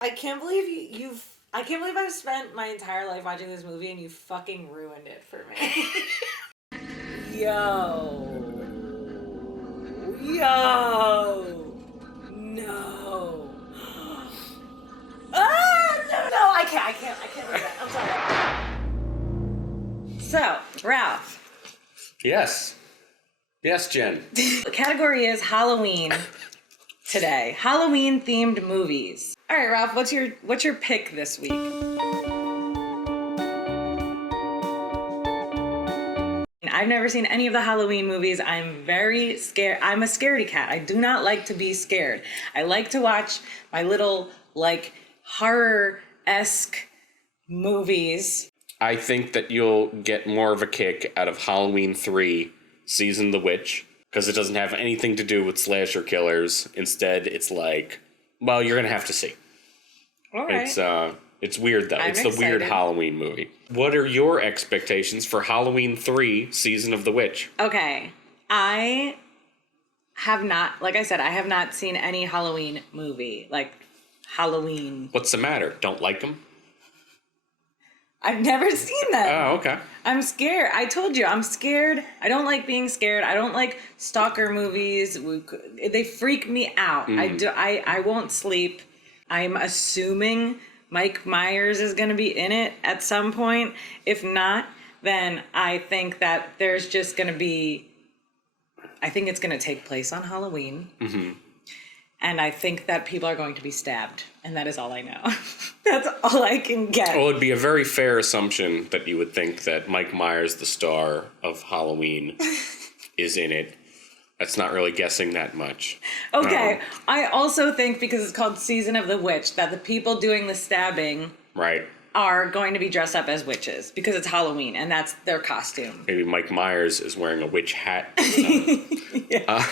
I can't believe I can't believe I've spent my entire life watching this movie and you fucking ruined it for me. Yo. No. No, I can't do that. I'm sorry. So, Ralph. Yes, Jen. The category is Halloween today. Halloween themed movies. All right, Ralph, what's your pick this week? I've never seen any of the Halloween movies. I'm very scared. I'm a scaredy cat. I do not like to be scared. I like to watch my little, like, horror-esque movies. I think that you'll get more of a kick out of Halloween 3, Season of the Witch, because it doesn't have anything to do with slasher killers. Instead, it's like, well, you're going to have to see. All right. It's weird, though. I'm it's the excited. weird Halloween movie. What are your expectations for Halloween 3, Season of the Witch? Okay. I have not, like I said, I have not seen any Halloween movie. Like, Halloween. What's the matter? Don't like them? I've never seen them. Oh, okay. I'm scared. I told you, I'm scared. I don't like being scared. I don't like stalker movies. They freak me out. I won't sleep. I'm assuming Mike Myers is going to be in it at some point. If not, then I think that there's just going to be... I think it's going to take place on Halloween. Mm-hmm. And I think that people are going to be stabbed. And that is all I know. That's all I can get. Well, it'd be a very fair assumption that you would think that Mike Myers, the star of Halloween, is in it. That's not really guessing that much. Okay. I also think, because it's called Season of the Witch, that the people doing the stabbing Right. are going to be dressed up as witches because it's Halloween and that's their costume. Maybe Mike Myers is wearing a witch hat. Yeah.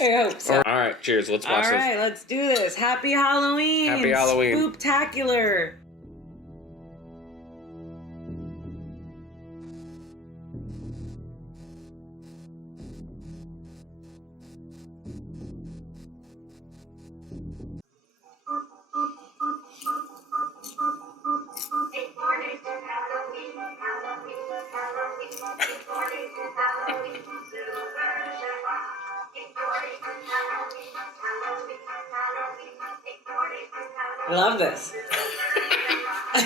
I hope so. All right, cheers. Let's watch this. All right, let's do this. Happy Halloween. Happy Halloween. Spooktacular. I love this.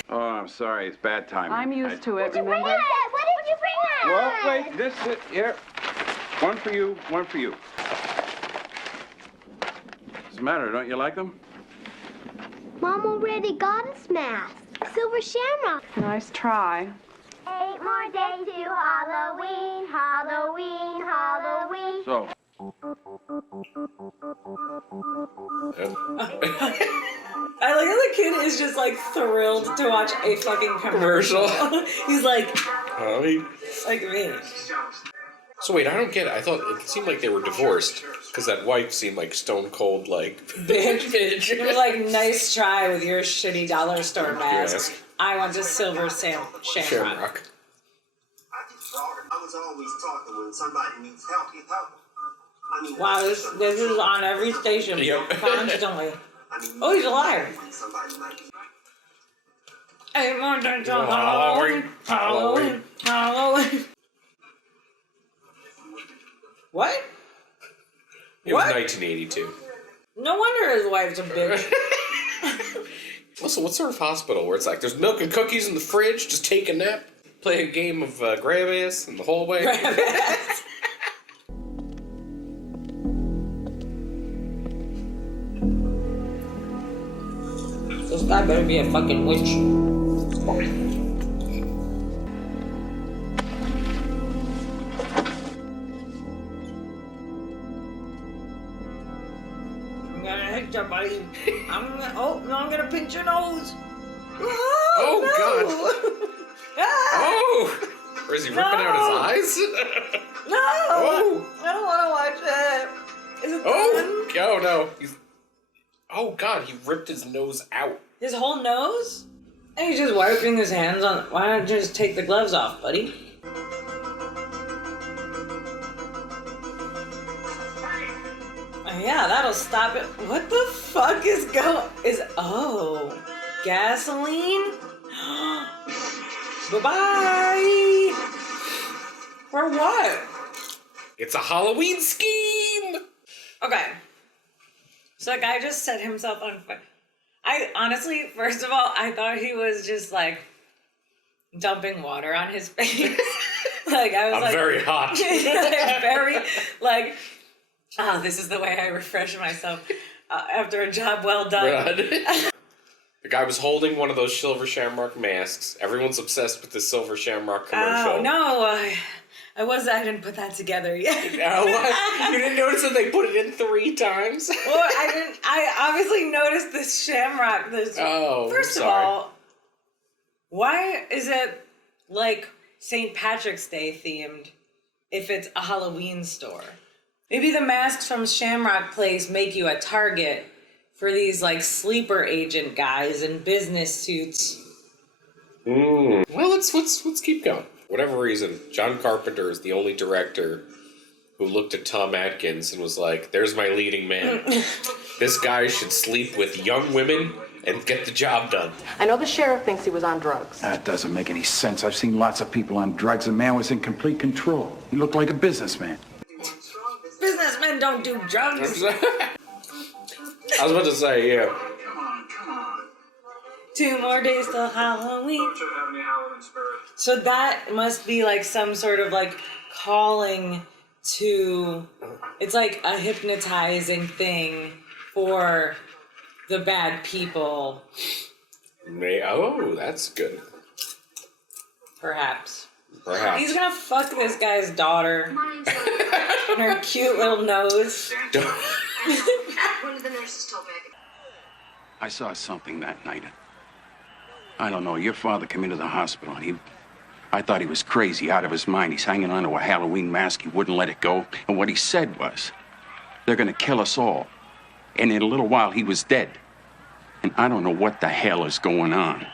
Oh, I'm sorry. It's bad timing. I'm used to it, remember? What did you bring Well, us? wait. This is here. One for you. One for you. What's the matter? Don't you like them? Mom already got us masks. Silver Shamrock. Nice try. 8 more days to Halloween, Halloween, Halloween. So. I like how the kid is just like thrilled to watch a fucking commercial. He's like me. So wait, I don't get it. I thought it seemed like they were divorced because that wife seemed like stone cold, like Bitch. It was like, nice try with your shitty dollar store mask. Mask. I want a silver shamrock. Shamrock. I was always taught that when somebody needs help, you help them. I mean, Wow, this is on every station Yep. constantly. I mean, Oh, he's alive. somebody might be. Hey, more than Halloween. Halloween. Halloween. What? It was What? 1982. No wonder his wife's a bitch. Also, what sort of hospital where it's like there's milk and cookies in the fridge, just take a nap, play a game of grab ass in the hallway? This guy better be a fucking witch. I'm gonna hit you, buddy. I'm gonna pinch your nose. Oh, no. Ah, Oh! Or is he ripping out his eyes? no! Oh. I don't want to watch it. Is it Oh! done? Oh no! Oh god! He ripped his nose out. His whole nose? And he's just wiping his hands on. Why not just take the gloves off, buddy? I Yeah, that'll stop it. What the fuck is gasoline? Bye-bye. For what? It's a Halloween scheme! Okay. So the guy just set himself on fire. I honestly, first of all, I thought he was just like dumping water on his face. Like I was I'm very hot. very like, oh, this is the way I refresh myself after a job well done. The guy was holding one of those silver shamrock masks. Everyone's obsessed with the silver shamrock commercial. Oh no, I didn't put that together yet. What? You didn't notice that they put it in 3 times? Well, I obviously noticed this shamrock. First of all, why is it like St. Patrick's Day themed if it's a Halloween store? Maybe the masks from Shamrock Place make you a target for these like sleeper agent guys in business suits. Well, let's keep going. Whatever reason, John Carpenter is the only director who looked at Tom Atkins and was like, "There's my leading man. This guy should sleep with young women and get the job done." I know the sheriff thinks he was on drugs. That doesn't make any sense. I've seen lots of people on drugs. The man was in complete control. He looked like a businessman. Businessmen don't do drugs. I was about to say, yeah. 2 more days till Halloween. So that must be like some sort of like calling to, it's like a hypnotizing thing for the bad people. Oh, that's good. Perhaps. Perhaps. He's gonna fuck this guy's daughter. And her cute little nose. One of the nurses told me. I saw something that night. I don't know. Your father came into the hospital. I thought he was crazy, out of his mind. He's hanging onto a Halloween mask. He wouldn't let it go. And what he said was, "They're going to kill us all." And in a little while, he was dead. And I don't know what the hell is going on.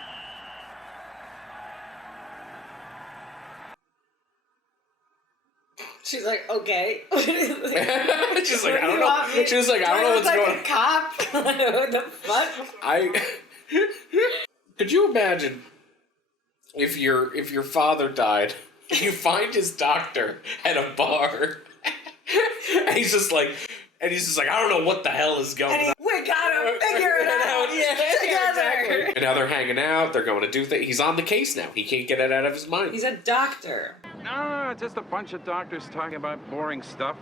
She's like, okay. She's like, I don't know. She was like, I don't know what's like going on. A cop? What the fuck? Could you imagine if your father died and you find his doctor at a bar and he's just like, I don't know what the hell is going on. We gotta figure it out together. Exactly. And now they're hanging out. They're going to do things. He's on the case now. He can't get it out of his mind. He's a doctor. No, just a bunch of doctors talking about boring stuff.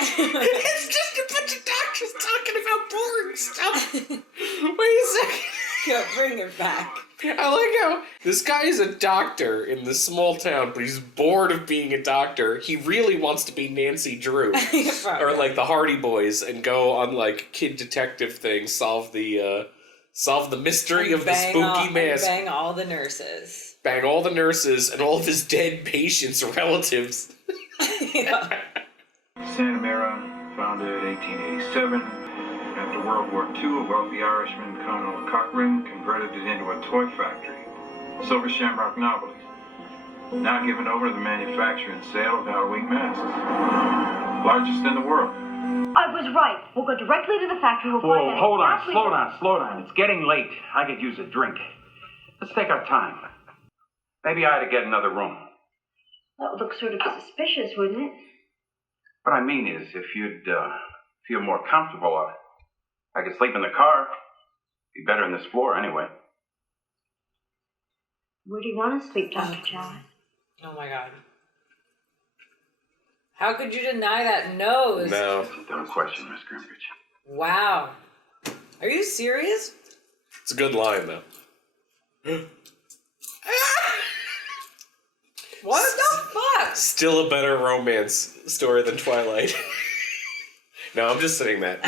It's just a bunch of doctors talking about boring stuff. Wait a second. Go, bring it back. I like how this guy is a doctor in this small town, but he's bored of being a doctor. He really wants to be Nancy Drew or like the Hardy Boys and go on like kid detective things, solve the mystery of the spooky mask. Bang all the nurses. Bang all the nurses and all of his dead patients' relatives. Yeah. Santa Mira, founded 1887. After World War II, a wealthy Irishman, Colonel Cochrane, converted it into a toy factory. Silver Shamrock Novelties. Now given over to the manufacture and sale of Halloween masks. Largest in the world. I was right. We'll go directly to the factory. We'll Whoa, hold on, slow down. It's getting late. I could use a drink. Let's take our time. Maybe I ought to get another room. That would look sort of suspicious, wouldn't it? What I mean is, if you'd feel more comfortable, I could sleep in the car. Be better on this floor anyway. Where do you want to sleep, Dr. Chad? Oh my god. How could you deny that nose? No. Dumb question, Miss Grimbridge. Wow. Are you serious? It's a good line, though. What the fuck? Still a better romance story than Twilight. No, I'm just saying that.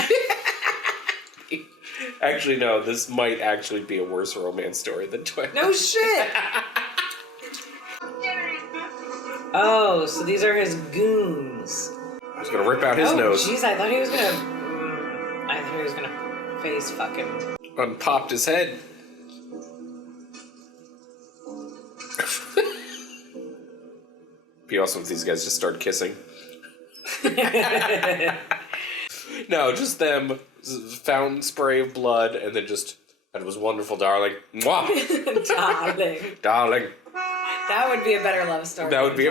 Actually, no, this might actually be a worse romance story than Twilight. No shit. Oh, so these are his goons. I was gonna rip out his nose. Jeez, I thought he was gonna face fuck him. Unpopped his head. Be awesome if these guys just start kissing. No, just them, fountain spray of blood, and then just, that was wonderful, darling. Mwah! Darling. Darling. That would be a better love story. That would be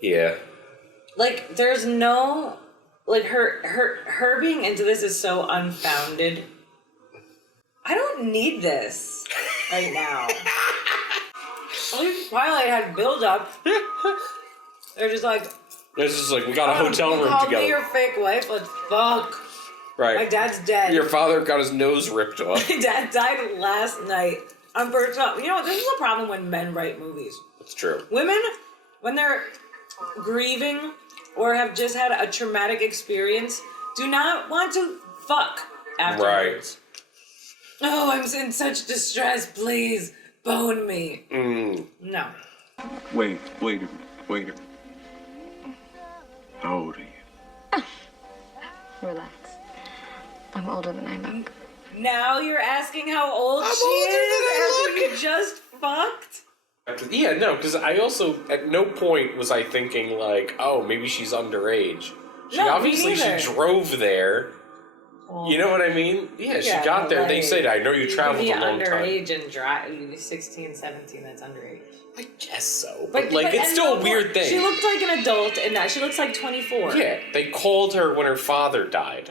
Yeah. Like, there's no... Like, her being into this is so unfounded. I don't need this right now. At least Twilight had build-up. They're just like... It's just like, we got a hotel room call together. me your fake wife, let's fuck. Right. My dad's dead. Your father got his nose ripped off. My dad died last night. I'm first up. You know what? This is a problem when men write movies. That's true. Women, when they're grieving or have just had a traumatic experience, do not want to fuck afterwards. Right. Oh, I'm in such distress. Please, bone me. No. Wait a minute. How old are you? Relax. I'm older than I look. Now you're asking how old she is after you just fucked? Yeah, no, because I also, at no point was I thinking, like, oh, maybe she's underage. Obviously she drove there. Well, you know what I mean? Yeah, she got there. Like, they said, I know you traveled a long time. You can be underage and drive. You 16, 17, that's underage. I guess so. But it's still a weird thing. She looked like an adult in that. She looks like 24. Yeah, they called her when her father died.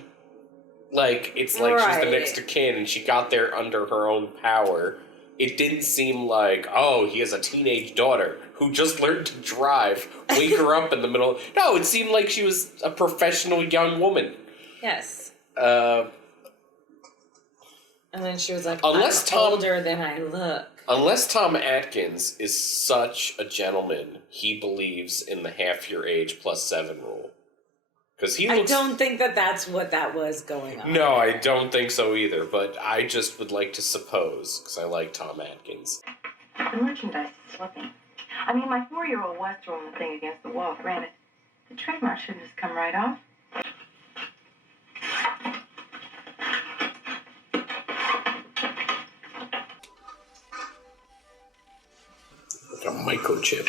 Like, it's like she's the next of kin, and she got there under her own power. It didn't seem like, oh, he has a teenage daughter who just learned to drive. Wake her up in the middle. No, it seemed like she was a professional young woman. Yes. And then she was like, unless I'm older than I look. Unless Tom Atkins is such a gentleman, he believes in the half your age plus 7 rule. Because I don't think that's what that was going on. No, I don't think so either, but I just would like to suppose, because I like Tom Atkins. The merchandise is slipping. I mean, my 4-year-old was throwing the thing against the wall. Granted, the trademark shouldn't just come right off. Like a microchip.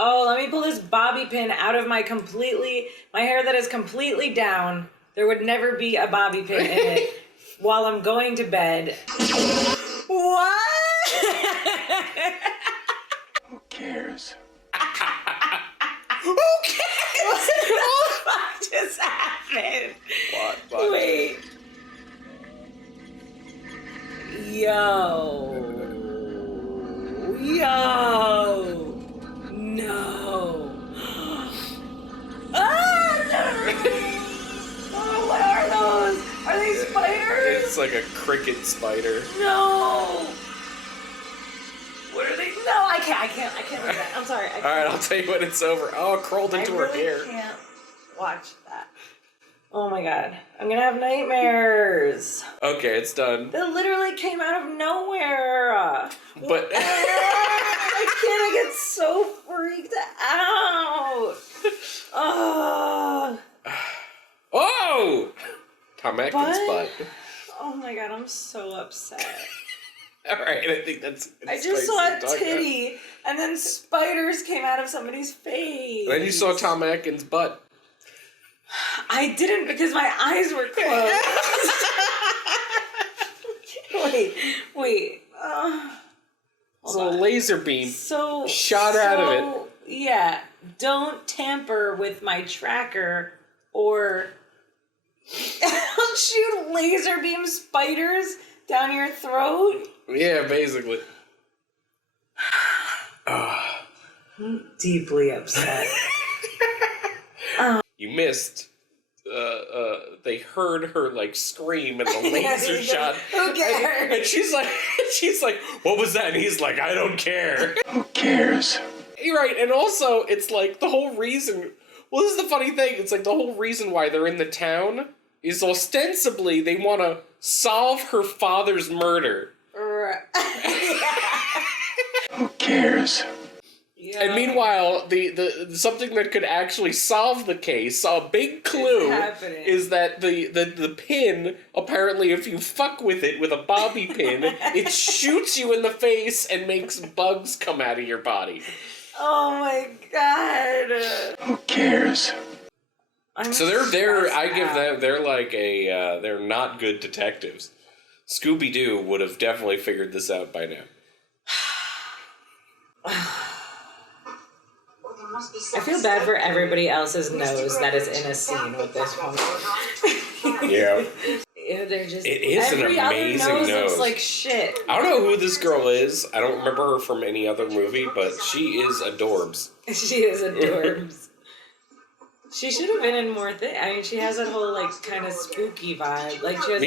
Oh, let me pull this bobby pin out of my hair that is completely down. There would never be a bobby pin in it while I'm going to bed. What? Who cares? Who cares? What the fuck just happened? What? Wait. Yo. No. Oh, what are those? Are they spiders? It's like a cricket spider. No. What are they? No, I can't look at that. I'm sorry. Alright, I'll tell you when it's over. Oh, it crawled into her hair. I can't watch that. Oh my god. I'm gonna have nightmares. Okay, it's done. That literally came out of nowhere. But I get so freaked out. Oh! Tom Atkins' butt. Oh my god, I'm so upset. Alright, I think that's... I just saw a titty, and then spiders came out of somebody's face. And then you saw Tom Atkins' butt. I didn't because my eyes were closed. Wait. So a laser beam shot out of it. Yeah, don't tamper with my tracker or I'll shoot laser beam spiders down your throat. Yeah, basically. I'm deeply upset. You missed. They heard her like scream and the laser shot. Who cares? And she's like, what was that? And he's like, I don't care. Who cares? You're right, and also it's like the whole reason. Well, this is the funny thing. It's like the whole reason why they're in the town is ostensibly they want to solve her father's murder. Who cares? Yeah. And meanwhile, the something that could actually solve the case, a big clue, is that the pin, apparently if you fuck with it with a bobby pin, it shoots you in the face and makes bugs come out of your body. Oh my god. Who cares? So they're like they're not good detectives. Scooby-Doo would have definitely figured this out by now. I feel bad for everybody else's nose that is in a scene with this one. Yeah. They're just, it is an amazing other nose. nose. Looks like shit. I don't know who this girl is. I don't remember her from any other movie, but she is adorbs. She is adorbs. She should have been in more things. I mean, she has that whole, like, kind of spooky vibe. Like, she has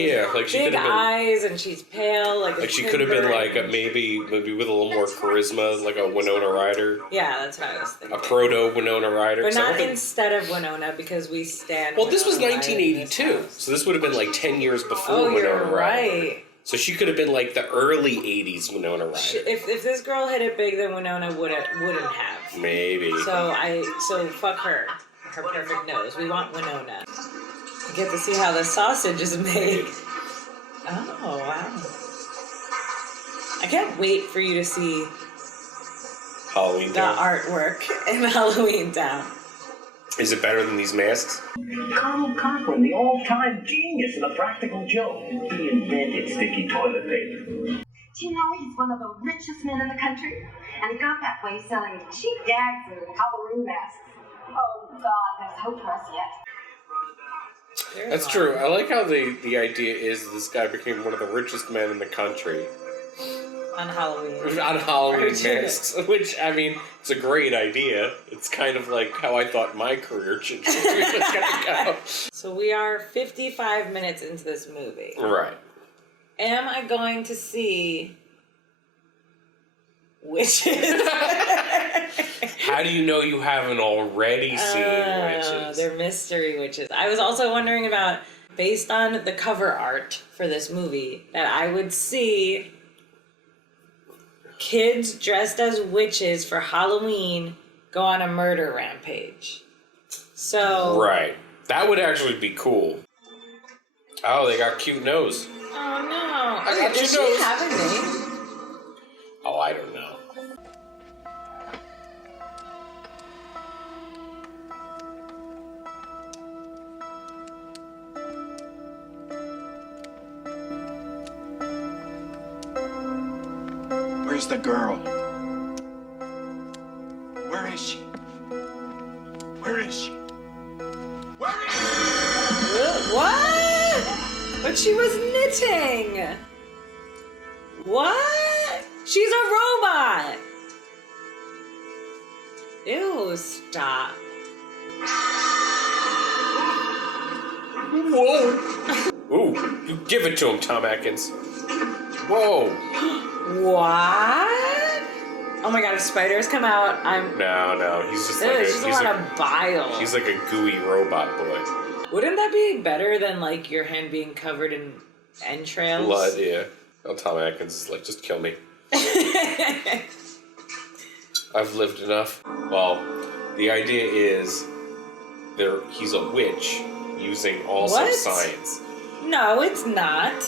big eyes, and she's pale, like she could have been, like, maybe with a little more charisma, like a Winona Ryder. Yeah, that's what I was thinking. A proto-Winona Ryder. But not instead of Winona, because we stand Well, this was 1982, so this would have been, like, 10 years before Winona Ryder. Right. So she could have been, like, the early 80s Winona Ryder. If this girl hit it big, then Winona wouldn't have. Maybe. So fuck her. Her perfect nose. We want Winona. You get to see how the sausage is made. Oh, wow. I can't wait for you to see Halloweentown. The artwork in Halloweentown. Is it better than these masks? Colonel Cochran, the all-time genius and a practical joke. He invented sticky toilet paper. Do you know he's one of the richest men in the country? And he got that way selling cheap gags and Halloween masks. Oh, God, there's hope for us yet. That's true. I like how the idea is this guy became one of the richest men in the country. On Halloween. On Halloween masks. Which, I mean, it's a great idea. It's kind of like how I thought my career trajectory was going to go. So we are 55 minutes into this movie. Right. Am I going to see witches? How do you know you haven't already seen witches? They're mystery witches. I was also wondering about, based on the cover art for this movie, that I would see kids dressed as witches for Halloween go on a murder rampage. So... Right. That would actually be cool. Oh, they got cute nose. Oh, no. I got Does your nose. she have a name? Oh, I don't know. Where's the girl? Where is she? Where is she? Where is she? What? But she was knitting. What? She's a robot. Ew, stop. Whoa. Ooh, you give it to him, Tom Atkins. Whoa. What? Oh my god, if spiders come out, No, he's just like there's just a lot of bile. He's like a gooey robot boy. Wouldn't that be better than, like, your hand being covered in entrails? Blood, yeah. Oh, Tom Atkins is like, just kill me. I've lived enough. Well, the idea is he's a witch using also What? science. No, it's not.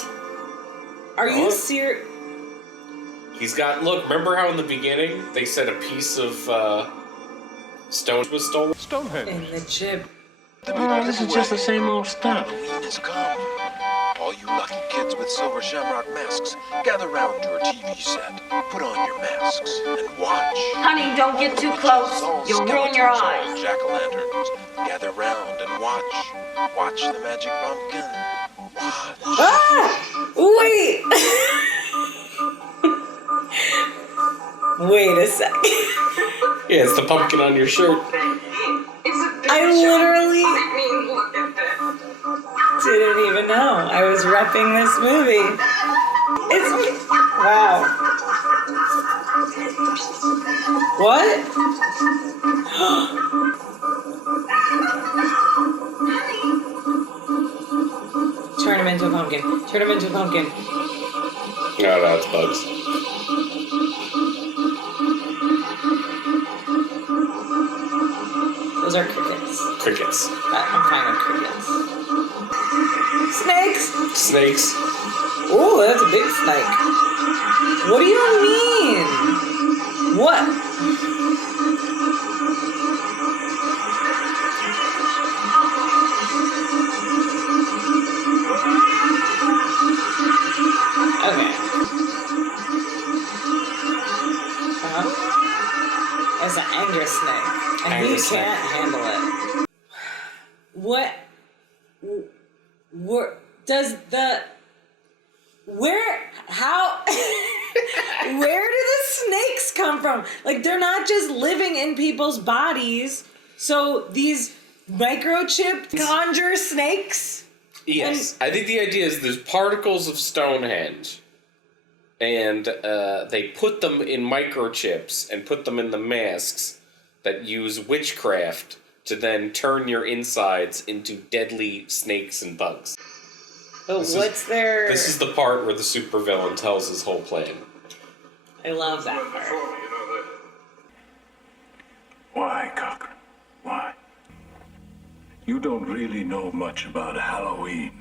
Are you serious? He's got, look, remember how in the beginning they said a piece of stone was stolen? Stonehenge. In the chip. This is just the same old stuff. Halloween has come. All you lucky kids with silver shamrock masks, gather round your TV set, put on your masks, and watch. Honey, don't get too close. You'll ruin your eyes. Jack-o'-lanterns, gather round and watch. Watch the magic pumpkin. Watch. Ah! Wait! Wait a sec. Yeah, it's the pumpkin on your shirt. I literally didn't even know I was repping this movie. It's... Wow. What? Turn him into a pumpkin. Turn him into a pumpkin. No, that's bugs. Those are crickets. Crickets. I'm fine with crickets. Snakes! Snakes. Oh, that's a big snake. What do you mean? What? can't handle it. What does the... how... Where do the snakes come from? Like, they're not just living in people's bodies. So these microchipped conjure snakes? Yes. I think the idea is there's particles of Stonehenge. And they put them in microchips and put them in the masks that use witchcraft to then turn your insides into deadly snakes and bugs. But This is the part where the supervillain tells his whole plan. I love that part. Why, Cochran? Why? You don't really know much about Halloween.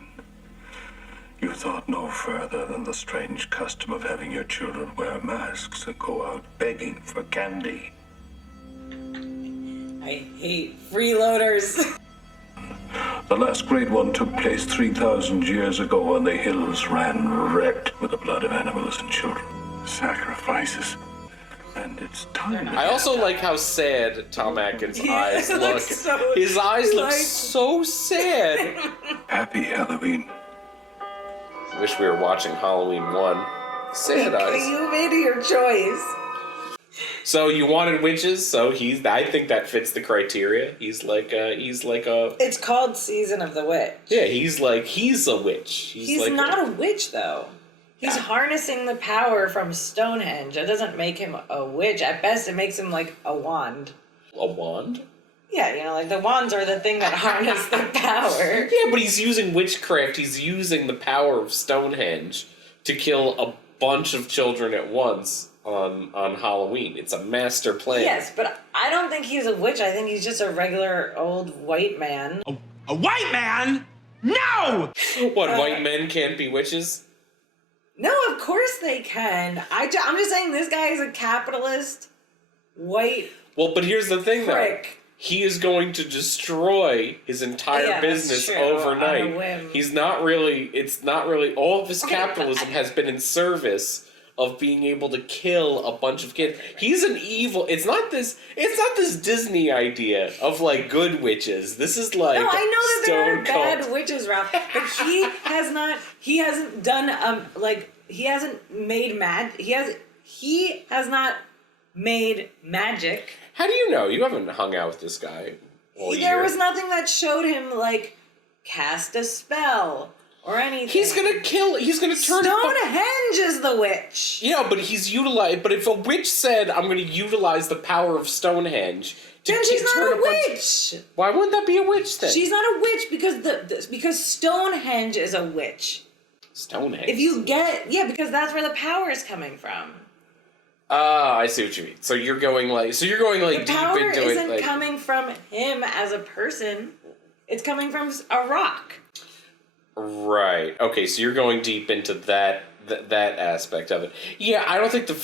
You thought no further than the strange custom of having your children wear masks and go out begging for candy. I hate freeloaders. The last great one took place 3,000 years ago when the hills ran red with the blood of animals and children. Sacrifices. And it's time. I also like how sad Tom Atkins' eyes look. His eyes look so sad. Happy Halloween. Wish we were watching Halloween 1. Sad eyes. You made your choice. So you wanted witches, so I think that fits the criteria. He's like a... It's called Season of the Witch. Yeah, he's a witch. He's like not a witch, though. He's harnessing the power from Stonehenge. That doesn't make him a witch. At best, it makes him like a wand. A wand? Yeah, you know, like the wands are the thing that harness the power. Yeah, but he's using witchcraft. He's using the power of Stonehenge to kill a bunch of children at once on Halloween. It's a master plan. Yes, but I don't think he's a witch. I think he's just a regular old white man. A white man? No! What, white men can't be witches? No, of course they can. I'm just saying this guy is a capitalist, white Well, but here's the thing, prick. though. He is going to destroy his entire business overnight. On a whim. It's not really, all of his capitalism has been in service of being able to kill a bunch of kids. He's an evil, it's not this Disney idea of like good witches. This is like No, I know that there are Stone Cold. bad witches, Ralph, but he hasn't done, he hasn't made magic. How do you know? You haven't hung out with this guy all year. There was nothing that showed him, like, cast a spell or anything. He's gonna turn Stonehenge is the witch. Yeah, but but if a witch said, I'm gonna utilize the power of Stonehenge to then she's not a witch. Why wouldn't that be a witch then? She's not a witch because Stonehenge is a witch. Stonehenge? Because that's where the power is coming from. Ah, I see what you mean. So you're going deep into it. The power isn't coming from him as a person. It's coming from a rock. Right. Okay. So you're going deep into that aspect of it. Yeah. I don't think the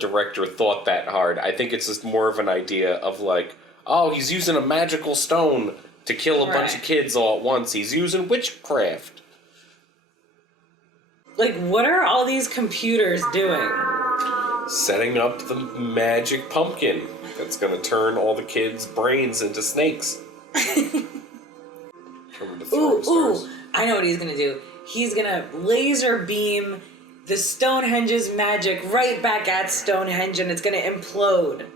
director thought that hard. I think it's just more of an idea of like, oh, he's using a magical stone to kill a bunch of kids all at once. He's using witchcraft. Like, what are all these computers doing? Setting up the magic pumpkin that's going to turn all the kids' brains into snakes. Ooh, I know what he's going to do. He's going to laser beam the Stonehenge's magic right back at Stonehenge, and it's going to implode.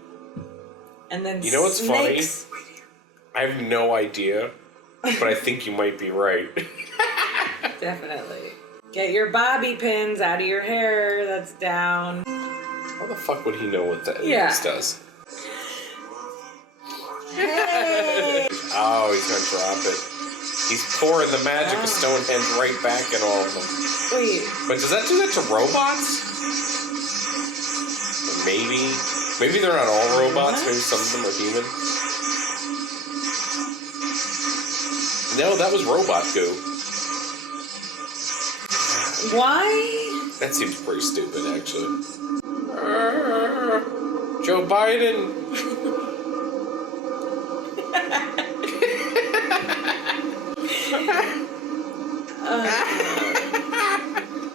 And then you know what's funny? I have no idea, but I think you might be right. Definitely. Get your bobby pins out of your hair that's down. How the fuck would he know what this does? Hey! Oh, he's gonna drop it. He's pouring the magic of Stonehenge right back at all of them. Wait. But does that do that to robots? Or maybe they're not all robots. Maybe some of them are human. No, that was robot goo. Why? That seems pretty stupid, actually. Joe Biden.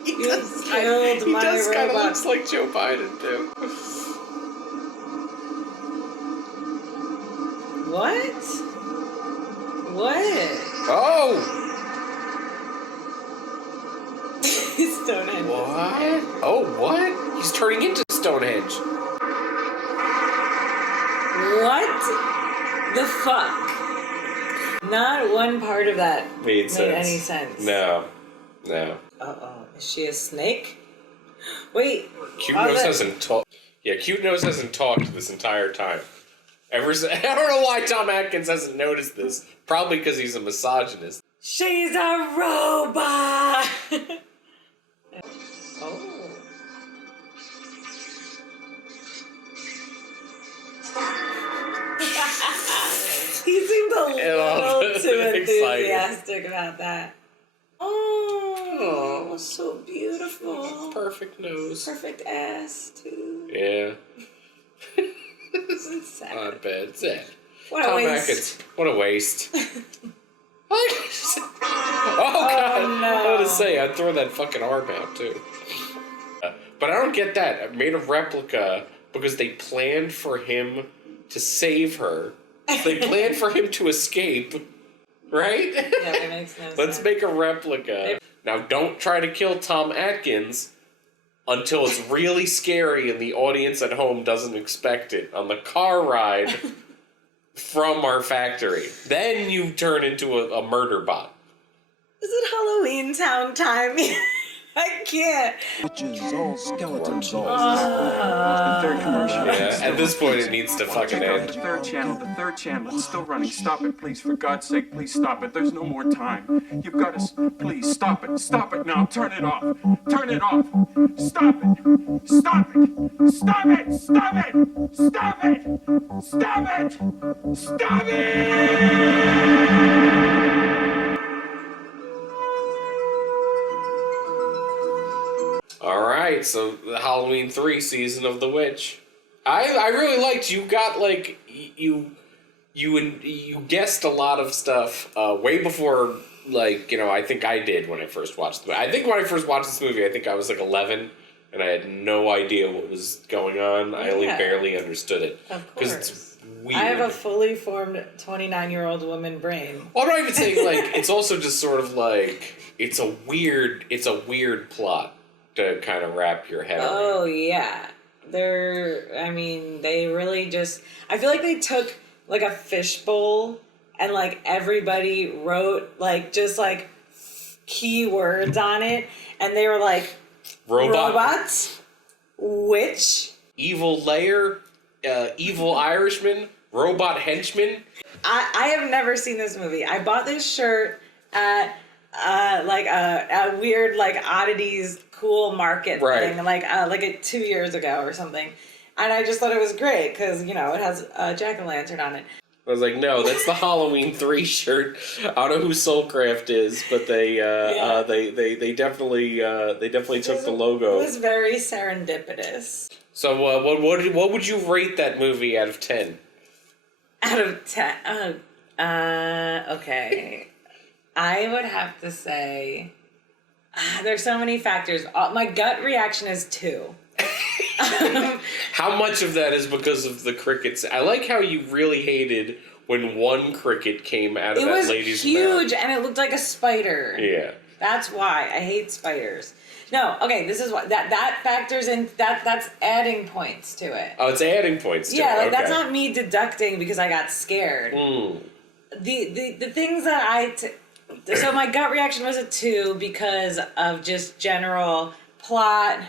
He does kind of looks like Joe Biden, too. What? What? Oh! Stonehenge. What? Oh, what? He's turning into Stonehenge. What the fuck? Not one part of that made any sense. No. Uh-oh. Is she a snake? Wait. Cute Nose hasn't talked. Yeah, Cute Nose hasn't talked this entire time. I don't know why Tom Atkins hasn't noticed this. Probably because he's a misogynist. She's a robot! Oh. He seemed a little too enthusiastic about that. Oh, so beautiful. Perfect nose. Perfect ass, too. Yeah. This is sad. Not bad. Sad. What a Tom waste. Atkins. What a waste. Oh, God. Oh, no. I was to say, I'd throw that fucking arm out, too. But I don't get that. I made a replica because they planned for him to save her. They planned for him to escape. Right? Yeah, that makes no sense. Let's make a replica. Now, don't try to kill Tom Atkins until it's really scary and the audience at home doesn't expect it. On the car ride from our factory. Then you turn into a murder bot. Is it Halloweentown time? I can't. Witches, all skeletons, all. The third commercial. Yeah, at this point it needs to fucking Check out end. the third channel. It's still running. Stop it, please. For God's sake, please stop it. There's no more time. You've got to... Please, stop it. Stop it now. Turn it off. Turn it off. Stop it. Stop it. Stop it. Stop it. Stop it. Stop it. Stop it. Alright, so the Halloween 3 season of The Witch. I really liked you got like you guessed a lot of stuff way before, like, you know, I think I did when I first watched the movie. I think when I first watched this movie, I think I was like 11 and I had no idea what was going on. I only barely understood it. Of because course. it's weird. I have a fully formed 29-year-old woman brain. Well, I'm not even saying, like, it's also just sort of like it's a weird plot to kind of wrap your head around. Oh, yeah. They really just... I feel like they took, like, a fishbowl and, like, everybody wrote, like, just, like, keywords on it. And they were like... Robots? Witch? Evil layer? Evil Irishman? Robot henchman? I have never seen this movie. I bought this shirt at... like a weird, like, oddities cool market thing, like 2 years ago or something, and I just thought it was great because, you know, it has a jack-o'-lantern on it. I was like, no, that's the Halloween 3 shirt. I don't know who Soulcraft is, but they definitely took the logo. It was very serendipitous. So what would you rate that movie out of 10? Out of 10, okay. I would have to say, there's so many factors. My gut reaction is 2. How much of that is because of the crickets? I like how you really hated when one cricket came out of that lady's mouth. It was huge, and it looked like a spider. Yeah. That's why I hate spiders. No, okay, this is why that factors in. That's adding points to it. Oh, it's adding points to it. Yeah, like okay. that's not me deducting because I got scared. The things that so my gut reaction was a 2 because of just general plot,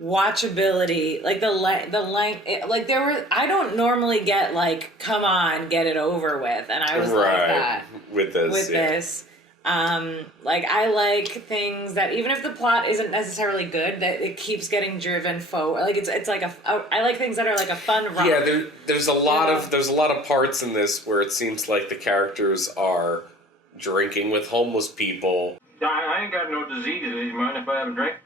watchability, like the length. Like there were, I don't normally get like, come on, get it over with, and I was like that with this. Like I like things that even if the plot isn't necessarily good, that it keeps getting driven forward. Like it's like I like things that are like a fun romp. Yeah, there's a lot of parts in this where it seems like the characters are drinking with homeless people. I ain't got no diseases. You mind if I have a drink?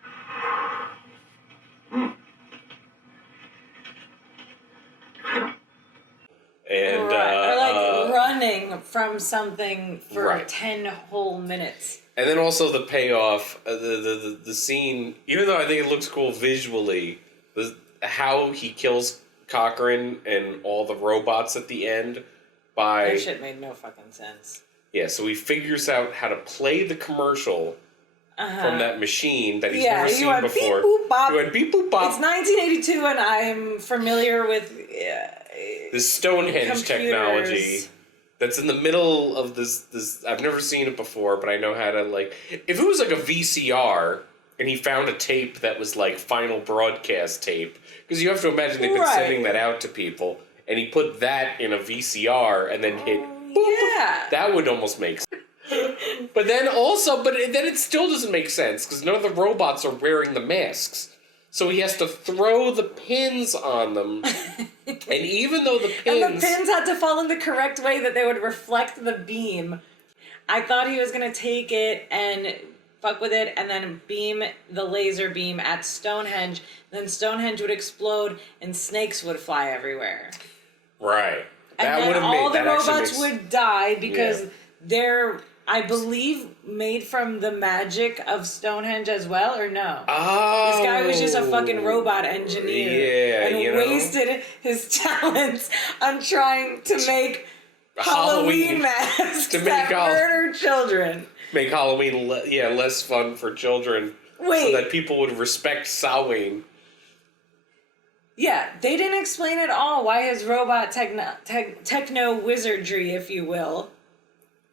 And or like running from something for 10 whole minutes. And then also the payoff, the scene. Even though I think it looks cool visually, how he kills Cochran and all the robots at the end. by... That shit made no fucking sense. Yeah, so he figures out how to play the commercial from that machine that he's never seen went before. Beep, boop, bop. He went beep boop bop. It's 1982 and I'm familiar with... This Stonehenge computers. Technology that's in the middle of this... I've never seen it before, but I know how to, like... If it was like a VCR... And he found a tape that was like final broadcast tape. Because you have to imagine they've been sending that out to people. And he put that in a VCR and then hit... Yeah. That would almost make sense. But then it still doesn't make sense. Because none of the robots are wearing the masks. So he has to throw the pins on them. And even though the pins... And the pins had to fall in the correct way that they would reflect the beam. I thought he was going to take it and... fuck with it and then beam the laser beam at Stonehenge. Then Stonehenge would explode and snakes would fly everywhere. Right. And then all the robots would die because they're, I believe, made from the magic of Stonehenge as well, or no? Oh. This guy was just a fucking robot engineer. And wasted his talents on trying to make Halloween masks that murder children. Make Halloween less fun for children. Wait. So that people would respect Samhain. Yeah, they didn't explain at all why his robot techno wizardry, if you will,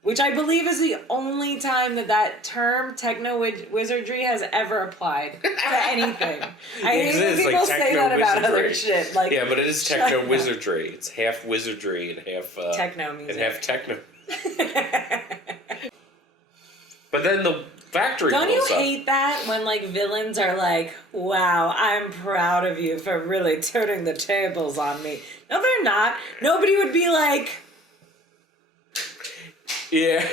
which I believe is the only time that term techno wizardry has ever applied to anything. I hate when people say that about other shit. Like, yeah, but it is techno wizardry. It's half wizardry and half techno music. And half techno. But then the factory Don't blows you up. hate that when like villains are like, wow, I'm proud of you for really turning the tables on me. No, they're not. Nobody would be like... Yeah.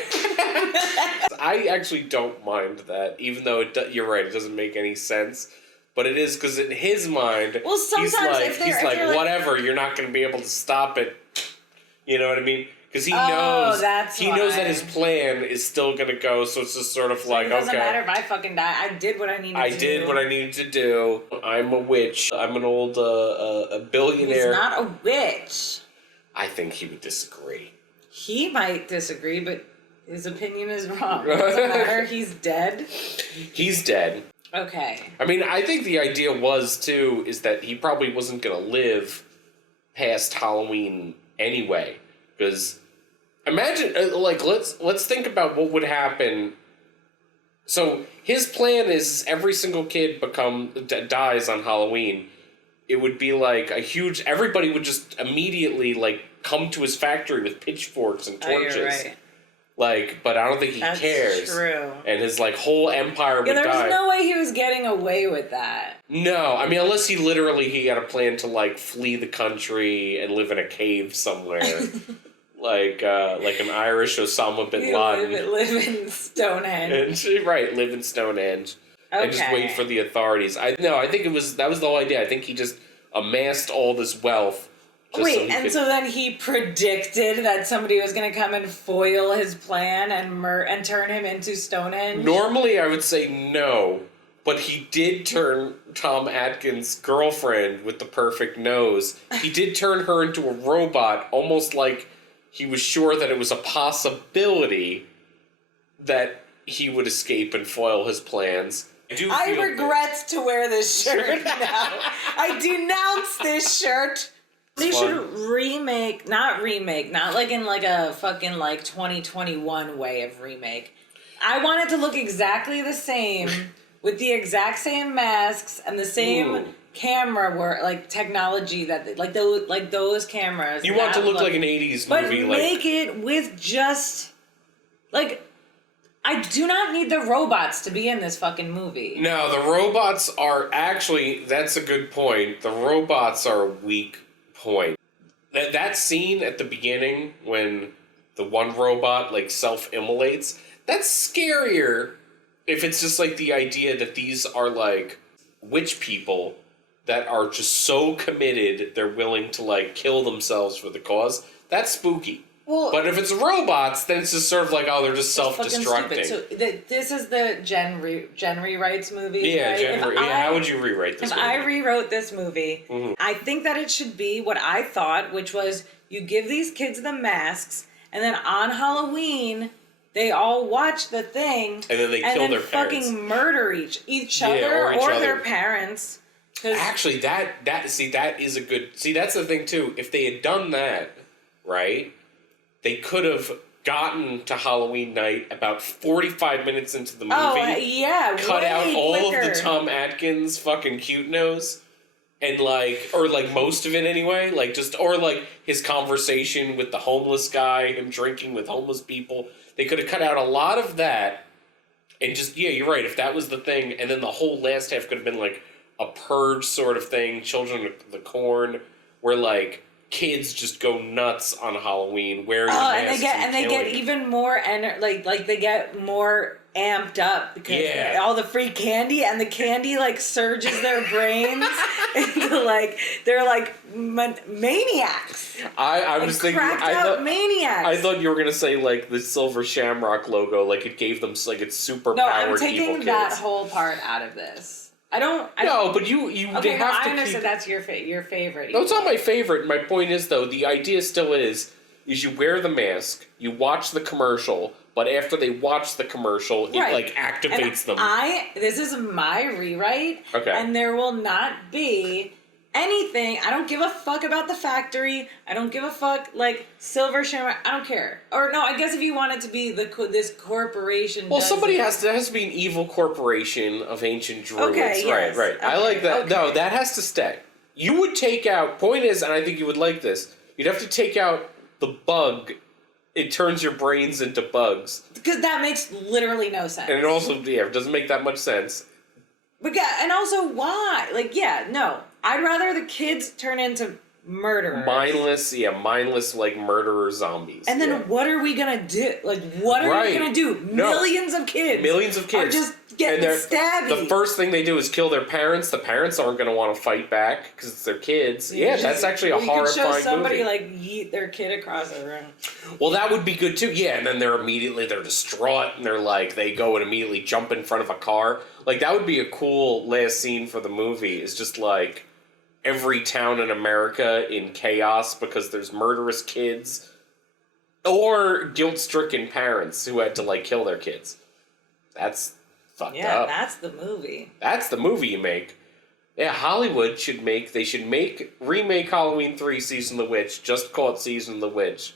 I actually don't mind that, even though you're right, it doesn't make any sense. But it is because in his mind, well, sometimes he's like, whatever, you're not going to be able to stop it. You know what I mean? Because he knows that his plan is still going to go, so it's just sort of like, okay. It doesn't matter if I fucking die. I did what I needed to do. I did what I needed to do. I'm a witch. I'm an old a billionaire. He's not a witch. I think he would disagree. He might disagree, but his opinion is wrong. It doesn't matter. He's dead. He's dead. Okay. I mean, I think the idea was, too, is that he probably wasn't going to live past Halloween anyway. Because imagine, let's think about what would happen. So his plan is every single kid dies on Halloween. It would be like a huge... Everybody would just immediately, come to his factory with pitchforks and torches. Oh, you're right. But I don't think he cares. That's true. And his, whole empire would die. Yeah, there's no way he was getting away with that. No, I mean, unless he had a plan to, flee the country and live in a cave somewhere. like an Irish Osama bin Laden. Live in Stonehenge. Live in Stonehenge. Okay. And just wait for the authorities. I think that was the whole idea. I think he just amassed all this wealth. So then he predicted that somebody was going to come and foil his plan and turn him into Stonehenge? Normally I would say no, but he did turn Tom Atkins' girlfriend with the perfect nose. He did turn her into a robot, almost like he was sure that it was a possibility that he would escape and foil his plans. I regret to wear this shirt now. I denounce this shirt. They should not in a fucking 2021 way of remake. I want it to look exactly the same with the exact same masks and the same camera work, technology that those cameras. You want to look like an 80s movie, but make it with just I do not need the robots to be in this fucking movie. No, the robots are actually, that's a good point. The robots are a weak point. That scene at the beginning when the one robot self-immolates, that's scarier if it's just the idea that these are witch people that are just so committed they're willing to kill themselves for the cause. That's spooky. Well, but if it's robots, then it's just sort of they're just self-destructing. So this is the Jen rewrites movie. Yeah, right? How would you rewrite this movie? If I rewrote this movie, I think that it should be what I thought, which was you give these kids the masks, and then on Halloween, they all watch the thing, and then they kill their parents. Fucking murder each other or their parents. Actually, that is a good... See, that's the thing, too. If they had done that, right, they could have gotten to Halloween night about 45 minutes into the movie. Oh, yeah, cut out all quicker. of the Tom Atkins fucking cute nose. And or most of it anyway, or his conversation with the homeless guy, him drinking with homeless people. They could have cut out a lot of that, and just, yeah, you're right, if that was the thing, and then the whole last half could have been like a purge sort of thing, Children of the Corn, where kids just go nuts on Halloween wearing masks and they get even more they get more amped up because all the free candy, and the candy surges their brains into they're maniacs. I was thinking, maniacs. I thought you were gonna say the Silver Shamrock logo, it gave them it's super No, powered I'm taking evil kids. that whole part out of this. But you okay, they have I to understand keep... that's your favorite. No, it's not my favorite. My point is, though, the idea still is you wear the mask, you watch the commercial, but after they watch the commercial, it activates them. This is my rewrite. Okay. And there will not be anything. I don't give a fuck about the factory. I don't give a fuck Silver Shamrock. I don't care. Or no, I guess if you want it to be this corporation. Well, there has to be an evil corporation of ancient druids. Okay, yes. Right. Okay, I like that. Okay. No, that has to stay. You would take out. Point is, and I think you would like this. You'd have to take out the bug. It turns your brains into bugs. Because that makes literally no sense. And it also, it doesn't make that much sense. But yeah, and also why? No. I'd rather the kids turn into murderers. Mindless murderer zombies. And then what are we gonna do? What are we gonna do? No. Millions of kids are just getting stabby. The first thing they do is kill their parents. The parents aren't gonna want to fight back because it's their kids. Yeah, that's actually a horrifying movie. You could show somebody yeet their kid across the room. Well, that would be good too. Yeah, and then they're distraught and they go and immediately jump in front of a car. That would be a cool last scene for the movie. It's just every town in America in chaos because there's murderous kids or guilt-stricken parents who had to kill their kids. That's fucked up. Yeah, that's the movie. That's the movie you make. Yeah, Hollywood should remake Halloween 3 Season of the Witch, just call it Season of the Witch,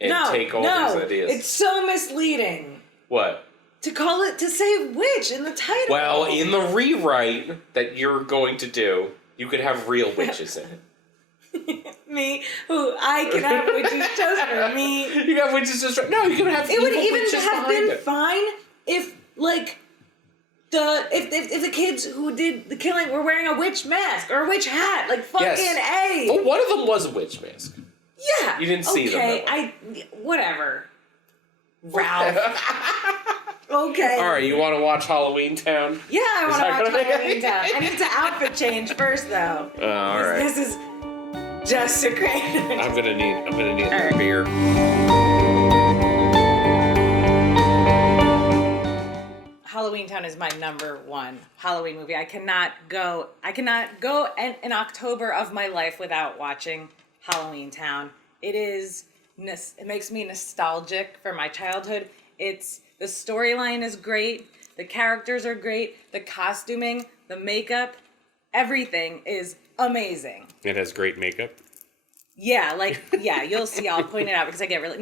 and take all these ideas. It's so misleading. What? To say witch in the title. Well, in the rewrite that you're going to do, you could have real witches in it. Me, who I can have witches just for me. You got witches just for... No, you can have. It would even have been fine if if the kids who did the killing were wearing a witch mask or a witch hat. A. Well, one of them was a witch mask. Yeah. You didn't see them. Okay, whatever. Ralph. Okay. All right, you want to watch Halloweentown? Yeah, I want to watch Halloweentown. I need to outfit change first, though. All right. This is just a great. I'm gonna need a beer. Halloweentown is my number one Halloween movie. I cannot go in October of my life without watching Halloweentown. It makes me nostalgic for my childhood. The storyline is great. The characters are great. The costuming, the makeup, everything is amazing. It has great makeup. Yeah, you'll see. I'll point it out because I get really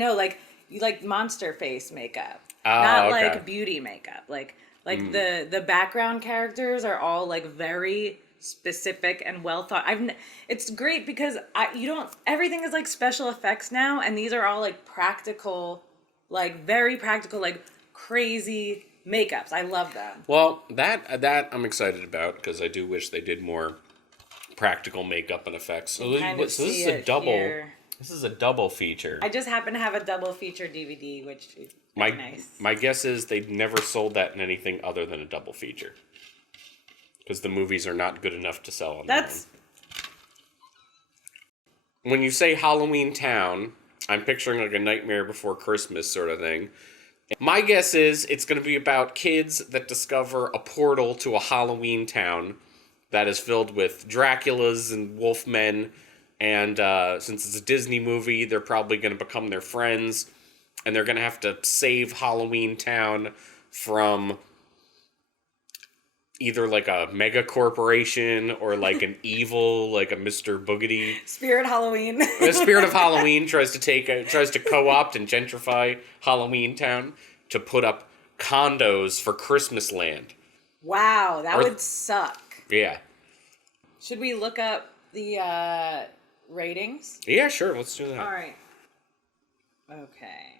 you like monster face makeup, not beauty makeup. The background characters are all very specific and well thought. It's great because everything is special effects now, and these are all practical, very practical, crazy makeups. I love them. Well, that I'm excited about because I do wish they did more practical makeup and effects. So this is a double. Here. This is a double feature. I just happen to have a double feature DVD, which is nice. My guess is they never sold that in anything other than a double feature because the movies are not good enough to sell on their own. When you say Halloweentown, I'm picturing a Nightmare Before Christmas sort of thing. My guess is it's going to be about kids that discover a portal to a Halloweentown that is filled with Draculas and Wolfmen And since it's a Disney movie, they're probably going to become their friends. And they're going to have to save Halloweentown from either like a mega corporation or like an evil, like a Mr. Boogedy. Spirit Halloween. The spirit of Halloween tries to co-opt and gentrify Halloweentown to put up condos for Christmas Land. Wow, that would suck. Yeah. Should we look up the ratings? Yeah, sure. Let's do that. All right. Okay.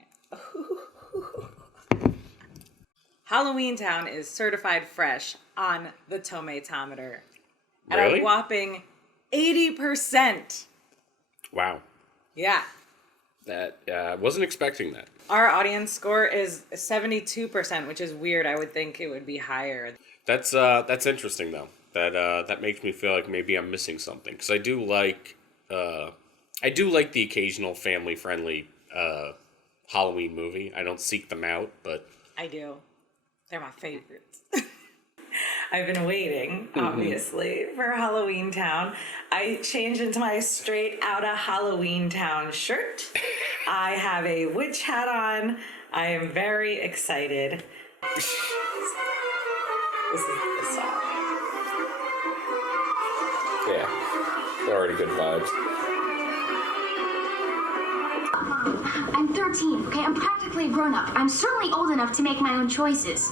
Halloweentown is certified fresh on the Tomatometer at Really? a whopping 80%. Wow. Yeah. That I wasn't expecting that. Our audience score is 72%, which is weird. I would think it would be higher. That's interesting though. That makes me feel like maybe I'm missing something, because I do like the occasional family friendly Halloween movie. I don't seek them out, but I do. They're my favorites. I've been waiting, obviously, for Halloweentown. I changed into my straight outta Halloweentown shirt. I have a witch hat on. I am very excited. This is the song. yeah, already good vibes. I'm 13, okay? I'm practically a grown-up. I'm certainly old enough to make my own choices.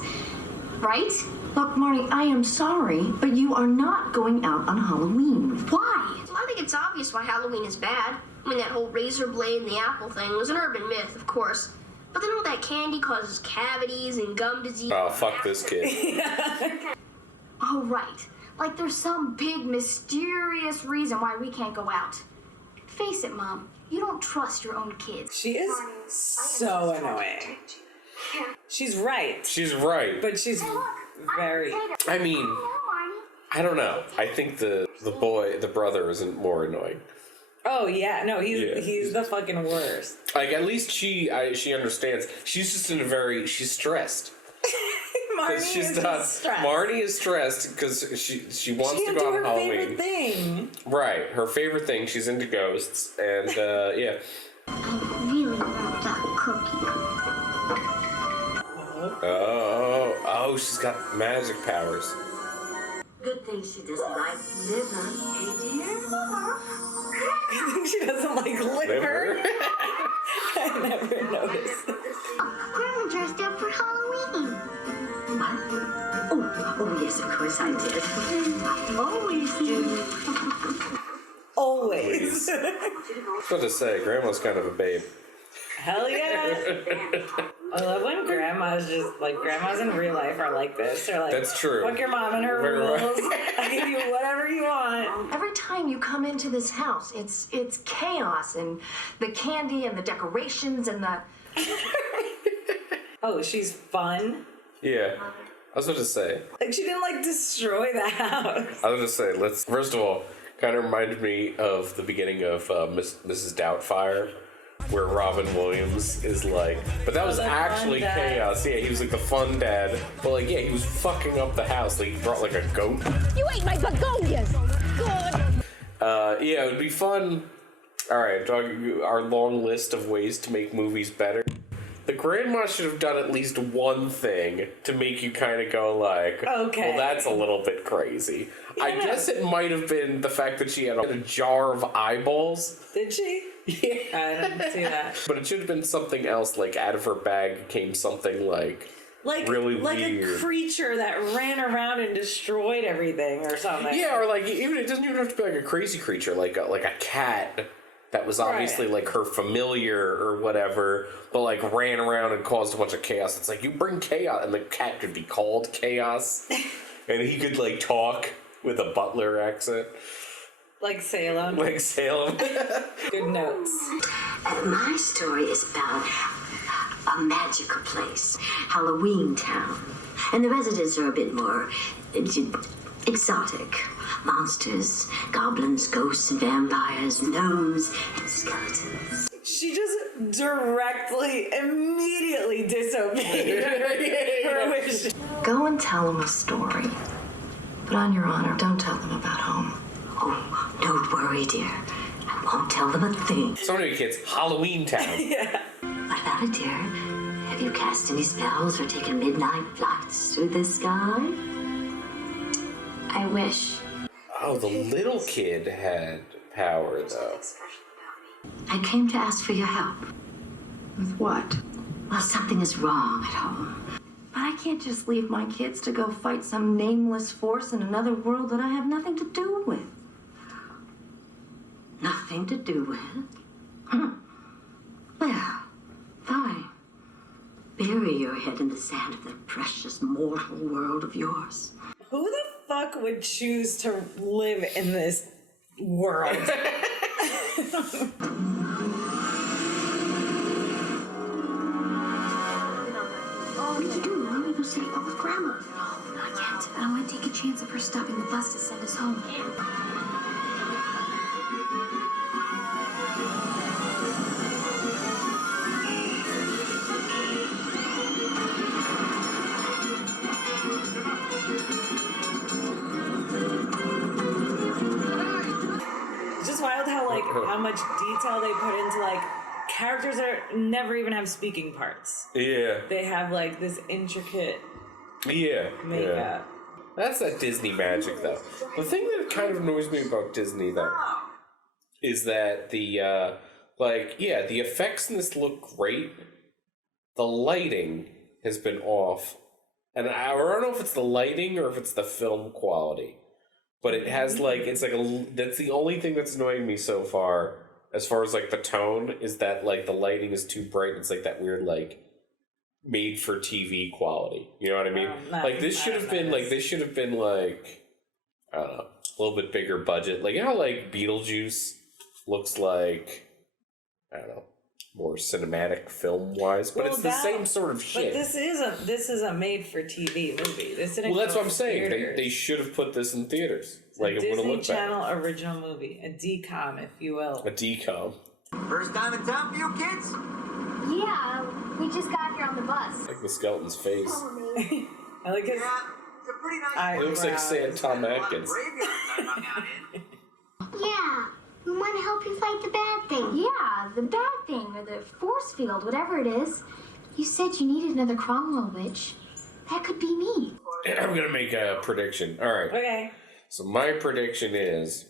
Right? Look, Marty, I am sorry, but you are not going out on Halloween. Why? Well, I think it's obvious why Halloween is bad. I mean, that whole razor blade and the apple thing was an urban myth, of course. But then all that candy causes cavities and gum disease. Oh, fuck this kid. Oh, right. Like there's some big, mysterious reason why we can't go out. Face it, Mom. You don't trust your own kids. She is so annoying. She's right. She's right. But she's very... I mean, I don't know. I think the brother isn't more annoying. Oh, yeah. No, he's the fucking worst. Like, at least she understands. She's just she's stressed. Marnie is stressed. Marnie is stressed because she wants to go on Halloween. Favorite thing. Right, her favorite thing. She's into ghosts, and yeah. I really want that cookie. Oh, she's got magic powers. Good thing she doesn't like liver, hey dear? I think she doesn't like liver. I never noticed. Grandma dressed up for Halloween. What? Oh, yes, of course I did. I always do. Always. I was about to say, Grandma's kind of a babe. Hell yeah. I love when grandmas in real life are like this. They're like, that's true. Fuck your mom and her rules. I give you whatever you want. Every time you come into this house, it's chaos, and the candy and the decorations and the... Oh, she's fun? Yeah. I was about to say. Like, she didn't, destroy the house. I was going to say, first of all, kind of reminded me of the beginning of Mrs. Doubtfire, where Robin Williams is like, but that was actually chaos. Yeah, he was like the fun dad, but he was fucking up the house. Like, he brought a goat. You ate my begonias! Good! Yeah, it would be fun. Alright, our long list of ways to make movies better. The grandma should have done at least one thing to make you kind of go okay, well, that's a little bit crazy. Yeah, I guess it might have been the fact that she had a jar of eyeballs. Did she? Yeah. I didn't see that. But it should have been something else, out of her bag came something really weird. A creature that ran around and destroyed everything or something. Yeah, or even it doesn't even have to be a crazy creature, like a cat that was obviously her familiar or whatever, but ran around and caused a bunch of chaos. It's you bring chaos, and the cat could be called Chaos, and he could talk with a Butler accent. Like Salem. Like Salem. Good notes. My story is about a magical place, Halloweentown. And the residents are a bit more exotic. Monsters, goblins, ghosts, and vampires, gnomes, and skeletons. She just immediately disobeyed her wish. Go and tell them a story. But on your honor, don't tell them about home. Oh, don't worry, dear. I'm won't tell them a thing. So many kids. Halloweentown. Yeah. What about it, dear? Have you cast any spells or taken midnight flights through the sky? I wish. Oh, the little kid had power, though. I came to ask for your help. With what? Well, something is wrong at home. But I can't just leave my kids to go fight some nameless force in another world that I have nothing to do with. Nothing to do with? Well, fine. Bury your head in the sand of that precious mortal world of yours. Who the fuck would choose to live in this world? What did you do? Why don't we go city hall with Grandma? No, not yet. I don't want to take a chance of her stopping the bus to send us home. It's just wild how much detail they put into characters that never even have speaking parts. Yeah. They have this intricate makeup. Yeah. That's that Disney magic, though. The thing that kind of annoys me about Disney, though, is that the effects in this look great. The lighting has been off. And I don't know if it's the lighting or if it's the film quality. But it has, that's the only thing that's annoying me so far, as the tone, is that, the lighting is too bright. It's, that weird, made for TV quality. You know what I mean? This should have been I don't know, a little bit bigger budget. You know how Beetlejuice looks like, I don't know, more cinematic film wise, but it's the same sort of shit. But this is a made for TV movie. This didn't. Well, that's go what I'm saying. theaters. They should have put this in theaters. It's a It would have Disney looked better. Channel original movie, a DCOM, if you will. A decom. First time in town for you kids? Yeah, we just got here on the bus. Like the skeleton's face. I like his It's a pretty nice It looks like Sam Tom Atkins. Yeah, we want to help you fight the bad thing. Yeah, the bad thing, or the force field, whatever it is. You said you needed another Cromwell witch. That could be me. I'm gonna make a prediction. All right. Okay. So my prediction is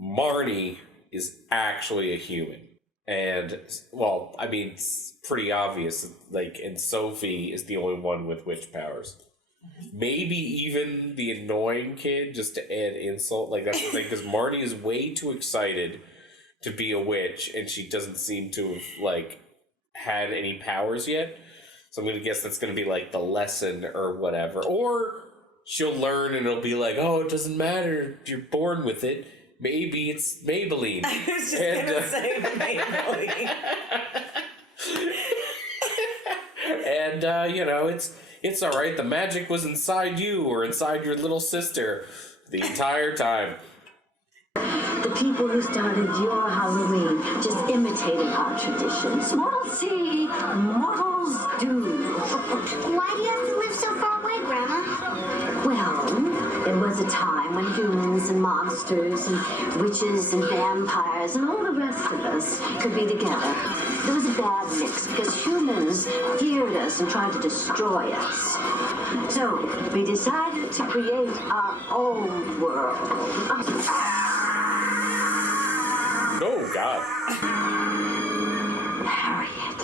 Marnie is actually a human. And, well, I mean, it's pretty obvious. And Sophie is the only one with witch powers. Maybe even the annoying kid, just to add insult. That's the thing, because Marnie is way too excited to be a witch, and she doesn't seem to have, had any powers yet. So I'm going to guess that's going to be, the lesson or whatever. Or she'll learn, and it'll be oh, it doesn't matter. You're born with it. Maybe it's Maybelline. I was just gonna say Maybelline. And it's all right. The magic was inside you or inside your little sister the entire time. The people who started your Halloween just imitated our traditions. Mortals see, mortals do. Why do you have to live so far away, Grandma? Well, there was a time when humans and monsters and witches and vampires and all the rest of us could be together. There was a bad mix because humans feared us and tried to destroy us. So we decided to create our own world. Oh, God. Harriet.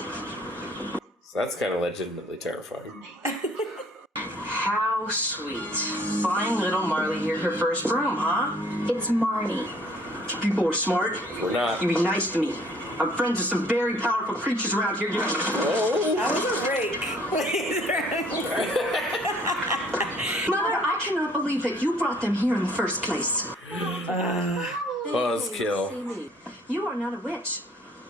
So that's kind of legitimately terrifying. How sweet. Fine little Marley here, her first broom, huh? It's Marnie. If people were smart, we're not. You'd be nice to me. I'm friends with some very powerful creatures around here. Oh. That was a rake. Mother, I cannot believe that you brought them here in the first place. Buzzkill. You are not a witch.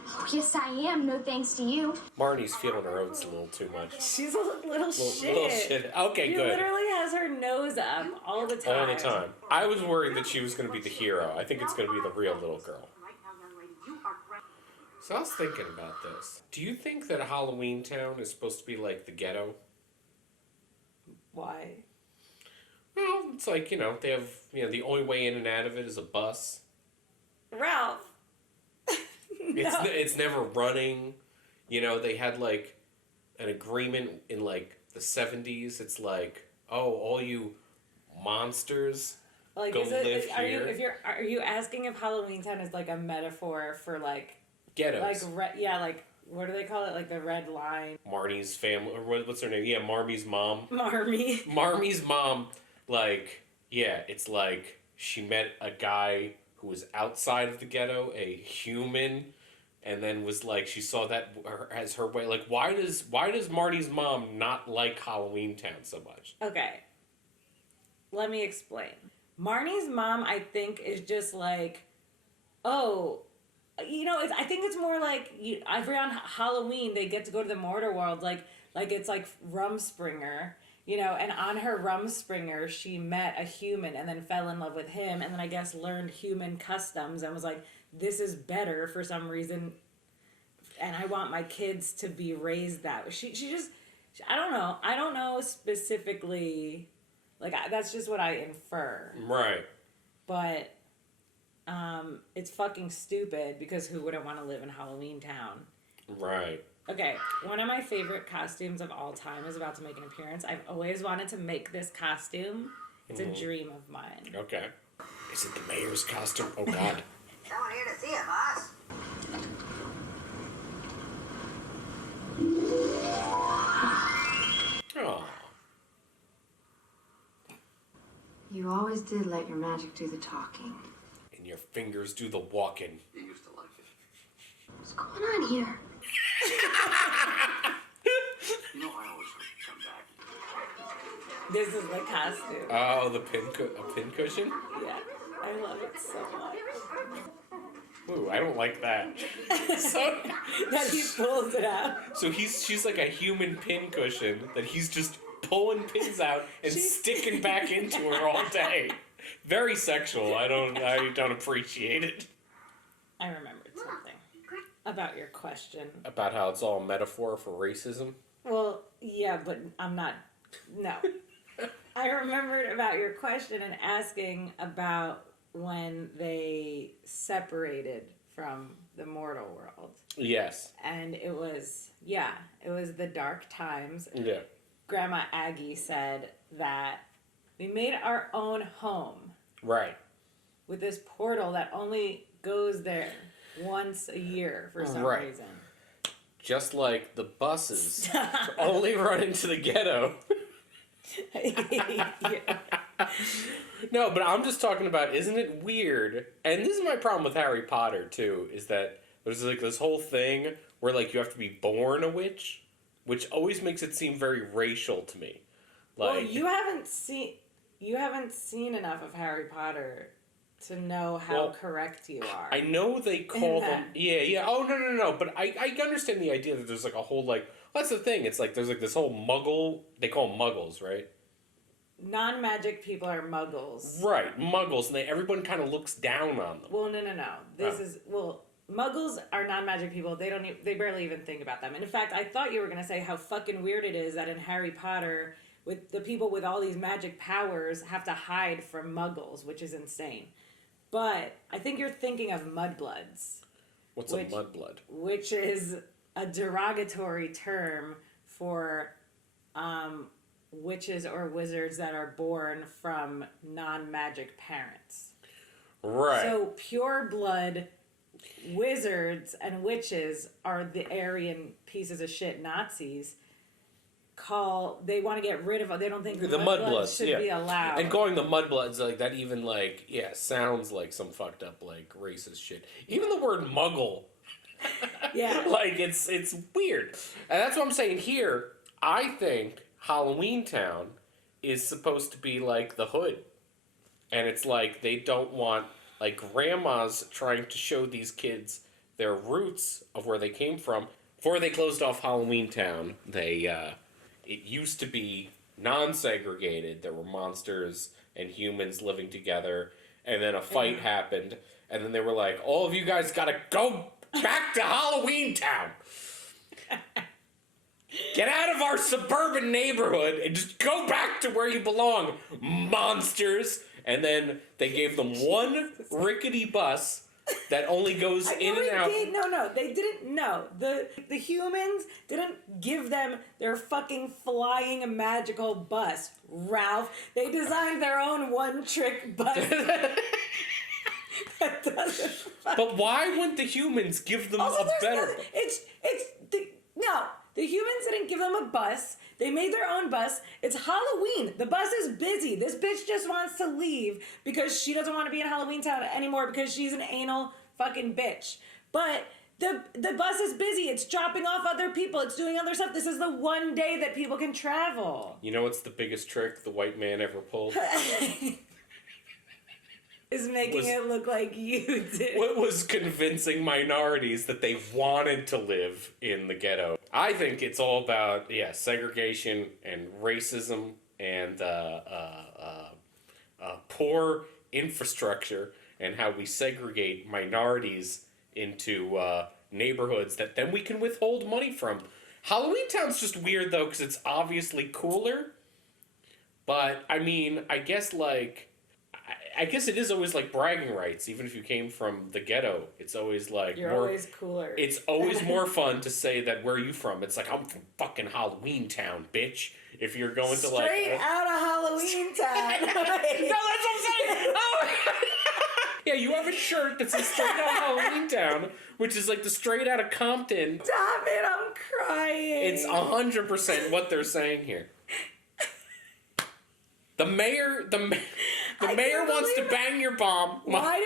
Oh, yes, I am. No thanks to you. Marnie's feeling her oats a little too much. She's a little shit. Little shit. Okay, She good. literally has her nose up all the time. All the time. I was worried that she was going to be the hero. I think it's going to be the real little girl. So I was thinking about this. Do you think that Halloweentown is supposed to be like the ghetto? Why? Well, it's they have, the only way in and out of it is a bus. Ralph, It's never running. You know, they had like an agreement in like the 70s. It's like, oh, all you monsters Like, go live here. Are you asking if Halloweentown is like a metaphor for like ghettos? Like what do they call it? Like the red line. Marnie's family, or what's her name? Yeah, Marmie's mom. Marmie's mom. Like, yeah, it's like she met a guy who was outside of the ghetto, a human, and then was like, she saw that as her way. Like, why does Marty's mom not like Halloweentown so much? Okay. Let me explain. Marnie's mom, I think, is just like, oh, you know, I think it's more like every on Halloween they get to go to the mortar world, like it's like Rumspringer, you know, and on her Rumspringer she met a human and then fell in love with him and then I guess learned human customs and was like, this is better for some reason, and I want my kids to be raised that way. She just, I don't know specifically, like that's just what I infer. Right. But it's fucking stupid because who wouldn't want to live in Halloweentown? Right. Okay, one of my favorite costumes of all time is about to make an appearance. I've always wanted to make this costume. It's a dream of mine. Okay. Is it the mayor's costume? Oh, God. Someone here to see it, boss. Oh. You always did let your magic do the talking. And your fingers do the walking. You used to like it. What's going on here? You know I always want to come back. This is the costume. Oh, the pin cushion? Yeah, I love it so much. Ooh, I don't like that. So, that he pulls it out. So she's like a human pin cushion that he's just pulling pins out and sticking back into her all day. Very sexual. I don't appreciate it. I remembered something about your question. About how it's all a metaphor for racism? Well, yeah, but I'm not. No. I remembered about your question and asking about when they separated from the mortal world. Yes. And it was the dark times. Yeah. Grandma Aggie said that we made our own home. Right. With this portal that only goes there once a year for some reason. Just like the buses only run into the ghetto. No, but I'm just talking about, isn't it weird? And this is my problem with Harry Potter, too, is that there's like this whole thing where like you have to be born a witch, which always makes it seem very racial to me. Like, well, you haven't seen enough of Harry Potter to know how correct you are. I know they call them... Yeah. Oh, no. But I understand the idea that there's like a whole like... That's the thing. It's like there's like this whole muggle... They call them muggles, right? Non-magic people are muggles. Right, muggles. And everyone kind of looks down on them. Well, no. Muggles are non-magic people. They barely even think about them. And in fact, I thought you were going to say how fucking weird it is that in Harry Potter, with the people with all these magic powers have to hide from muggles, which is insane. But I think you're thinking of mudbloods. What's a mudblood? Which is a derogatory term for witches or wizards that are born from non-magic parents. Right. So pure blood wizards and witches are the Aryan pieces of shit Nazis. They want to get rid of. They don't think the mudbloods should be allowed. And calling the mudbloods like that even like sounds like some fucked up like racist shit. Even the word muggle. Yeah. Like it's weird. And that's what I'm saying here. I think Halloweentown is supposed to be like the hood. And it's like they don't want like grandmas trying to show these kids their roots of where they came from. Before they closed off Halloweentown, it used to be non-segregated. There were monsters and humans living together. And then a fight happened. And then they were like, all of you guys gotta go back to Halloweentown. Get out of our suburban neighborhood and just go back to where you belong, monsters. And then they gave them one rickety bus that only goes in and out. No, they didn't. No, the humans didn't give them their fucking flying magical bus, Ralph. They designed their own one-trick bus. That doesn't. But why wouldn't the humans give them a better? The humans didn't give them a bus. They made their own bus. It's Halloween. The bus is busy. This bitch just wants to leave because she doesn't want to be in Halloweentown anymore because she's an anal fucking bitch. But the bus is busy. It's dropping off other people. It's doing other stuff. This is the one day that people can travel. You know what's the biggest trick the white man ever pulled? Is making it look like you did. What was convincing minorities that they wanted to live in the ghetto? I think it's all about, segregation and racism and poor infrastructure and how we segregate minorities into neighborhoods that then we can withhold money from. Halloweentown's just weird, though, because it's obviously cooler. But, I mean, I guess it is always like bragging rights, even if you came from the ghetto. It's always like you're always cooler. It's always more fun to say that where are you from? It's like I'm from fucking Halloweentown, bitch. If you're going to like straight out of Halloweentown. No, that's what I'm saying. Oh. Yeah, you have a shirt that says straight out of Halloweentown, which is like the straight out of Compton. Stop it! I'm crying. It's 100% what they're saying here. The mayor wants to bang your bomb. Why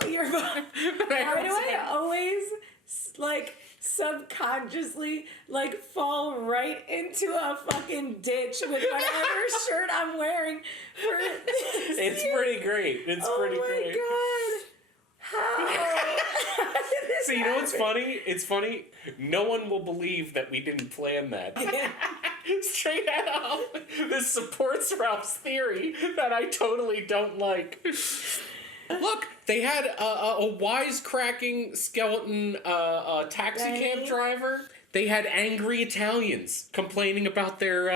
do I always like subconsciously like fall right into a fucking ditch with whatever shirt I'm wearing for this It's year? pretty great. It's pretty great. Oh my god. How did this So you know what's happen? funny? It's funny. No one will believe that we didn't plan that. Straight out, this supports Ralph's theory that I totally don't like. Look, they had a wisecracking skeleton taxi cab driver. They had angry Italians complaining about their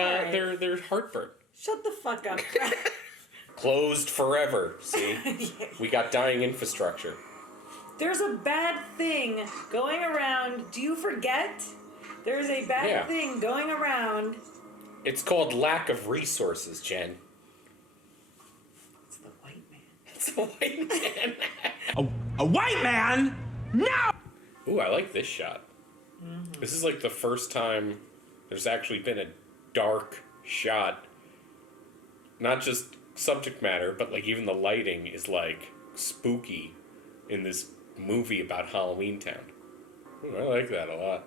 heartburn. Shut the fuck up. Closed forever. See, we got dying infrastructure. There's a bad thing going around. Do you forget? There's a bad thing going around. It's called lack of resources, Jen. It's the white man. It's the white man. A white man? No! Ooh, I like this shot. Mm-hmm. This is like the first time there's actually been a dark shot. Not just subject matter, but like even the lighting is like spooky in this movie about Halloweentown. Ooh, I like that a lot.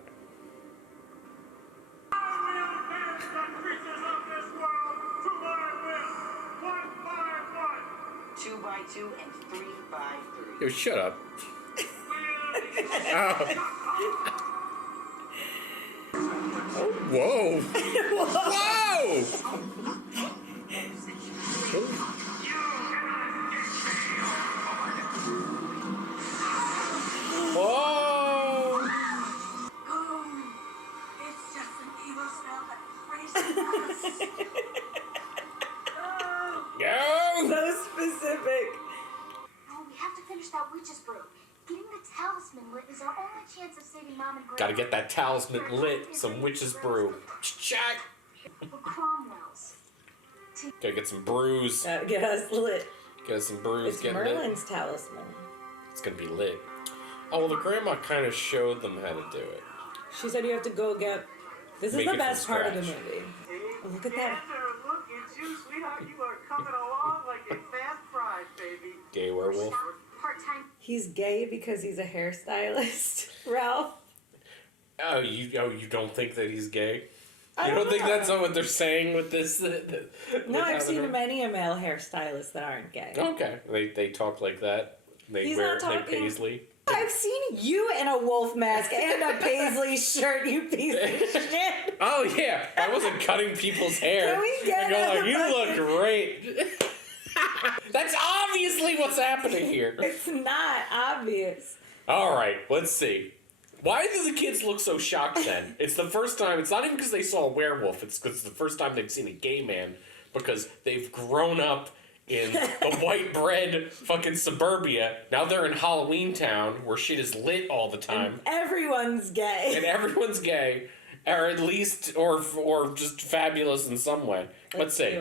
Two and 3 by 3. Yo, shut up. Oh, whoa. Whoa! Whoa! It's just an evil spell that freezes us. Go! So specific. Oh, we have to finish that witch's brew. Getting the talisman lit is our only chance of saving Mom and Grandma. Gotta get that talisman lit. Some witch's brew. Check. For Cromwell's. Gotta get some brews. Get us lit. Get us some brews. It's Get Merlin's lit. talisman. It's gonna be lit. Oh, well, the grandma kind of showed them how to do it. She said you have to go get... This Make is it the best from part of the scratch. movie. Oh, look at that. Look at you, sweetheart. You are coming along like a fast fry, baby. Gay werewolf. Part-time. He's gay because he's a hairstylist, Ralph. Oh, you don't think that he's gay? I You don't don't think know. that's not what they're saying with this? No, I've seen many a male hairstylists that aren't gay. Okay, they talk like that. They He's wear not talking- paisley. I've seen you in a wolf mask and a paisley shirt, you piece of shit. Oh yeah, I wasn't cutting people's hair. Can we get I go like, a you fucking- look great. That's obviously what's happening here. It's not obvious. All right, let's see. Why do the kids look so shocked then? It's the first time. It's not even because they saw a werewolf. It's because it's the first time they've seen a gay man. Because they've grown up in the white bread fucking suburbia. Now they're in Halloweentown, where shit is lit all the time. And everyone's gay. And everyone's gay. Or at least, or just fabulous in some way. Let's see.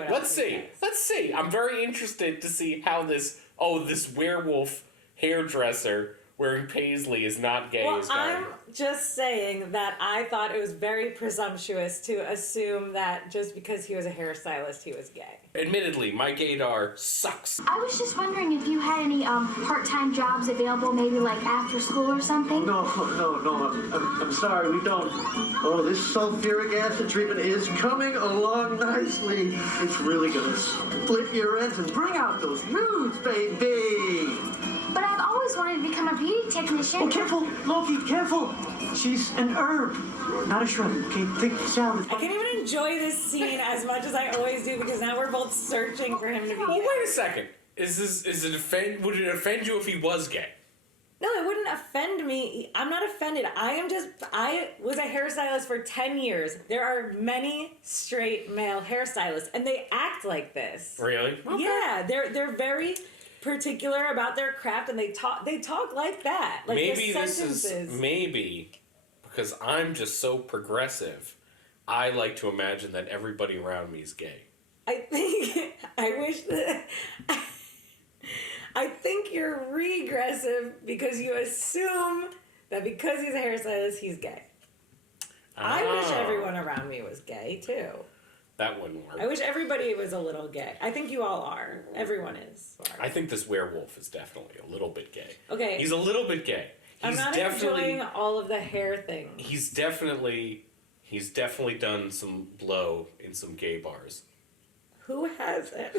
I'm very interested to see how this werewolf hairdresser wearing paisley is not gay is going. I'm just saying that I thought it was very presumptuous to assume that just because he was a hairstylist, he was gay. Admittedly, my gaydar sucks. I was just wondering if you had any part-time jobs available, maybe like after school or something. No, I'm sorry, we don't. Oh, this sulfuric acid treatment is coming along nicely. It's really gonna split your ends and bring out those roots, baby. But I've always wanted to become a beauty technician. Oh, careful, Loki, careful. She's an herb, not a shrub. Okay, think salad. I can't even enjoy this scene as much as I always do because now we're both searching for him to be gay. Well, wait a second. Would it offend you if he was gay? No, it wouldn't offend me. I'm not offended. I was a hairstylist for 10 years. There are many straight male hairstylists, and they act like this. Really? Okay. Yeah, they're very particular about their craft, and they talk like that. Like Maybe the this sentences. is because I'm just so progressive. I like to imagine that everybody around me is gay. I think you're regressive because you assume that because he's a hairstylist, he's gay. I wish everyone around me was gay, too. That wouldn't work. I wish everybody was a little gay. I think you all are. Everyone is. I think this werewolf is definitely a little bit gay. Okay. He's a little bit gay. I'm not enjoying all of the hair things. He's definitely done some blow in some gay bars. Who hasn't?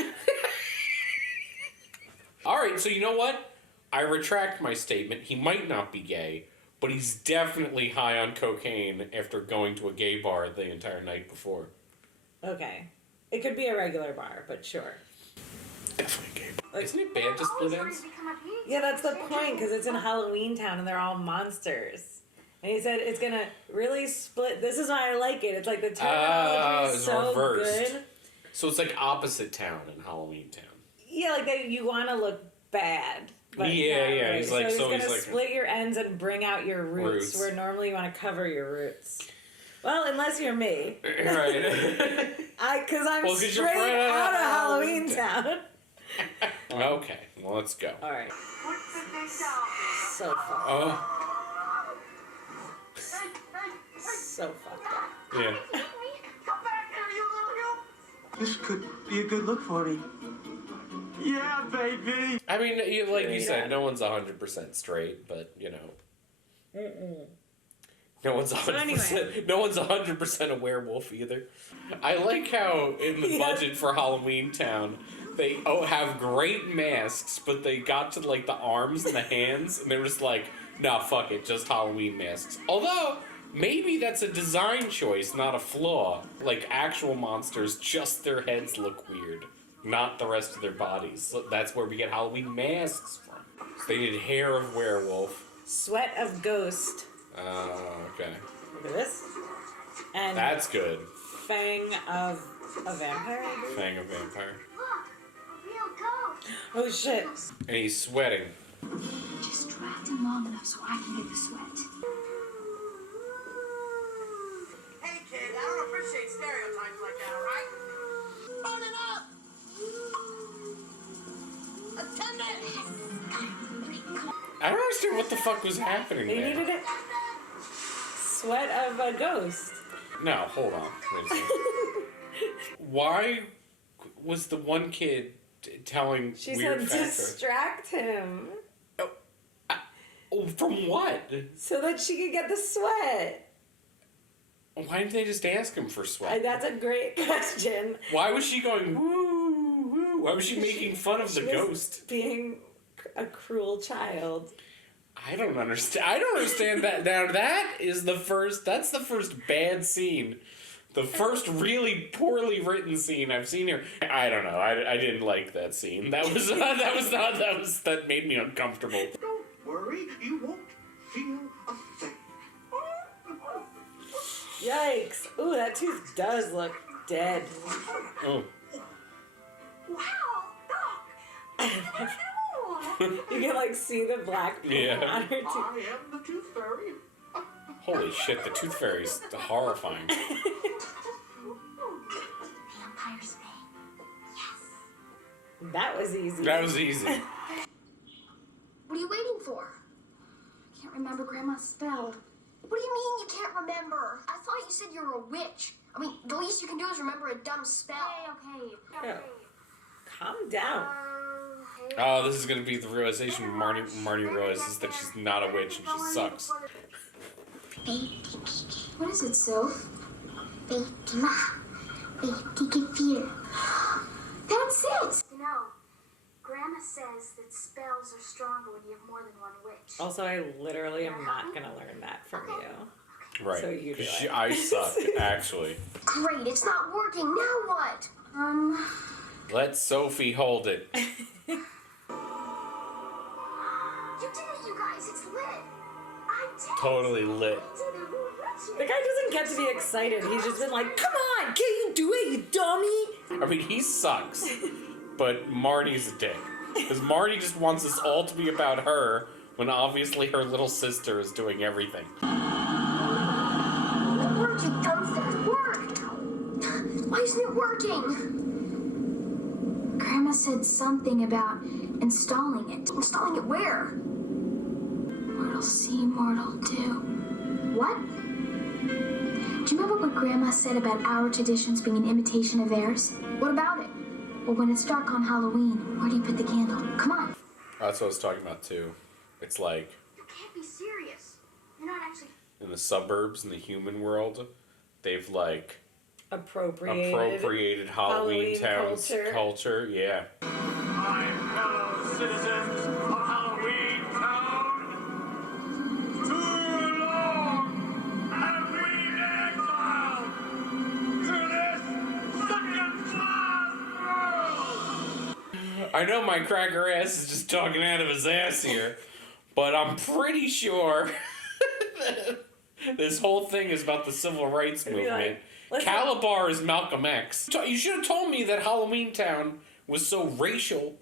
Alright, so you know what? I retract my statement. He might not be gay, but he's definitely high on cocaine after going to a gay bar the entire night before. Okay. It could be a regular bar, but sure. Definitely a gay bar. Isn't it bad to split ends? Yeah, that's the point, because it's in Halloweentown and they're all monsters. And he said it's gonna really split. This is why I like it. It's like the terminology is so reversed. good. So it's like opposite town in Halloweentown. Yeah, like you want to look bad. But Yeah. Right. He's like, so he's he's gonna like split your ends and bring out your roots. Where normally you want to cover your roots. Well, unless you're me. Right. Because I'm Well, 'cause you're straight out of Halloweentown. Halloweentown. Okay, well, let's go. All right. So fucked. So fucked up. Yeah. This could be a good look for me. Yeah, baby. I mean, like you said, no one's 100% straight, but you know. No one's 100%. No one's 100% a werewolf either. I like how in the budget for Halloweentown, they have great masks, but they got to like the arms and the hands, and they were just like, nah, fuck it, just Halloween masks. Although maybe that's a design choice, not a flaw. Like actual monsters, just their heads look weird, not the rest of their bodies. So that's where we get Halloween masks from. So they did hair of werewolf, Sweat of ghost. Okay. Look at this. And that's good. Fang of a vampire. Fang of vampire. Oh shit. And he's sweating. Just dragged him long enough so I can get the sweat. Hey, kid, I don't appreciate stereotypes like that, alright? Burn it up! Attendant! I don't understand what the fuck was happening They there. needed it. Sweat of a ghost. No, hold on. Wait a second. Why was the one kid telling She weird said facts? distract him. Oh, from what? So that she could get the sweat. Why didn't they just ask him for sweat? That's a great question. Why was she going woo woo? Why was she making fun of the She was ghost? Being a cruel child. I don't understand. I don't understand that. Now that's the first bad scene. The first really poorly written scene I've seen here. I don't know. I didn't like that scene. That made me uncomfortable. Don't worry, you won't feel a thing. Yikes. Ooh, that tooth does look dead. Oh. Wow, Doc, You can like see the black people on her teeth. I am the Tooth Fairy. Holy shit, the Tooth Fairy's horrifying. Vampire's Bay. That was easy. That was easy. What are you waiting for? I can't remember Grandma's spell. What do you mean you can't remember? I thought you said you were a witch. I mean, the least you can do is remember a dumb spell. Okay. Yeah. Calm down. Oh, this is gonna be the realization Marnie realizes that she's not a witch and she sucks. What is it, Soph? That's it! You know, Grandma says that spells are stronger when you have more than one witch. Also, I literally am not gonna learn that from you. Right. So you do it. I suck, actually. Great, it's not working. Now what? Let Sophie hold it. You did it, you guys. It's lit. I did. Totally lit. The guy doesn't get to be excited. He's just been like, come on, can't you do it, you dummy? I mean, he sucks. But Marty's a dick. Because Marty just wants this all to be about her, when obviously her little sister is doing everything. It worked, you dumbster. It worked. Why isn't it working? Grandma said something about installing it. Installing it where? Mortal see, mortal do. What? Do you remember what Grandma said about our traditions being an imitation of theirs? What about it? Well, when it's dark on Halloween, where do you put the candle? Come on. That's what I was talking about, too. It's like, You can't be serious. You're not actually. in the suburbs, in the human world, they've, like, Appropriated Halloweentown's culture. Yeah. My fellow citizens of Halloweentown, too long have we been exiled to this second-class world. I know my cracker ass is just talking out of his ass here, but I'm pretty sure that this whole thing is about the civil rights movement. Calabar is Malcolm X. You should have told me that Halloweentown was so racial.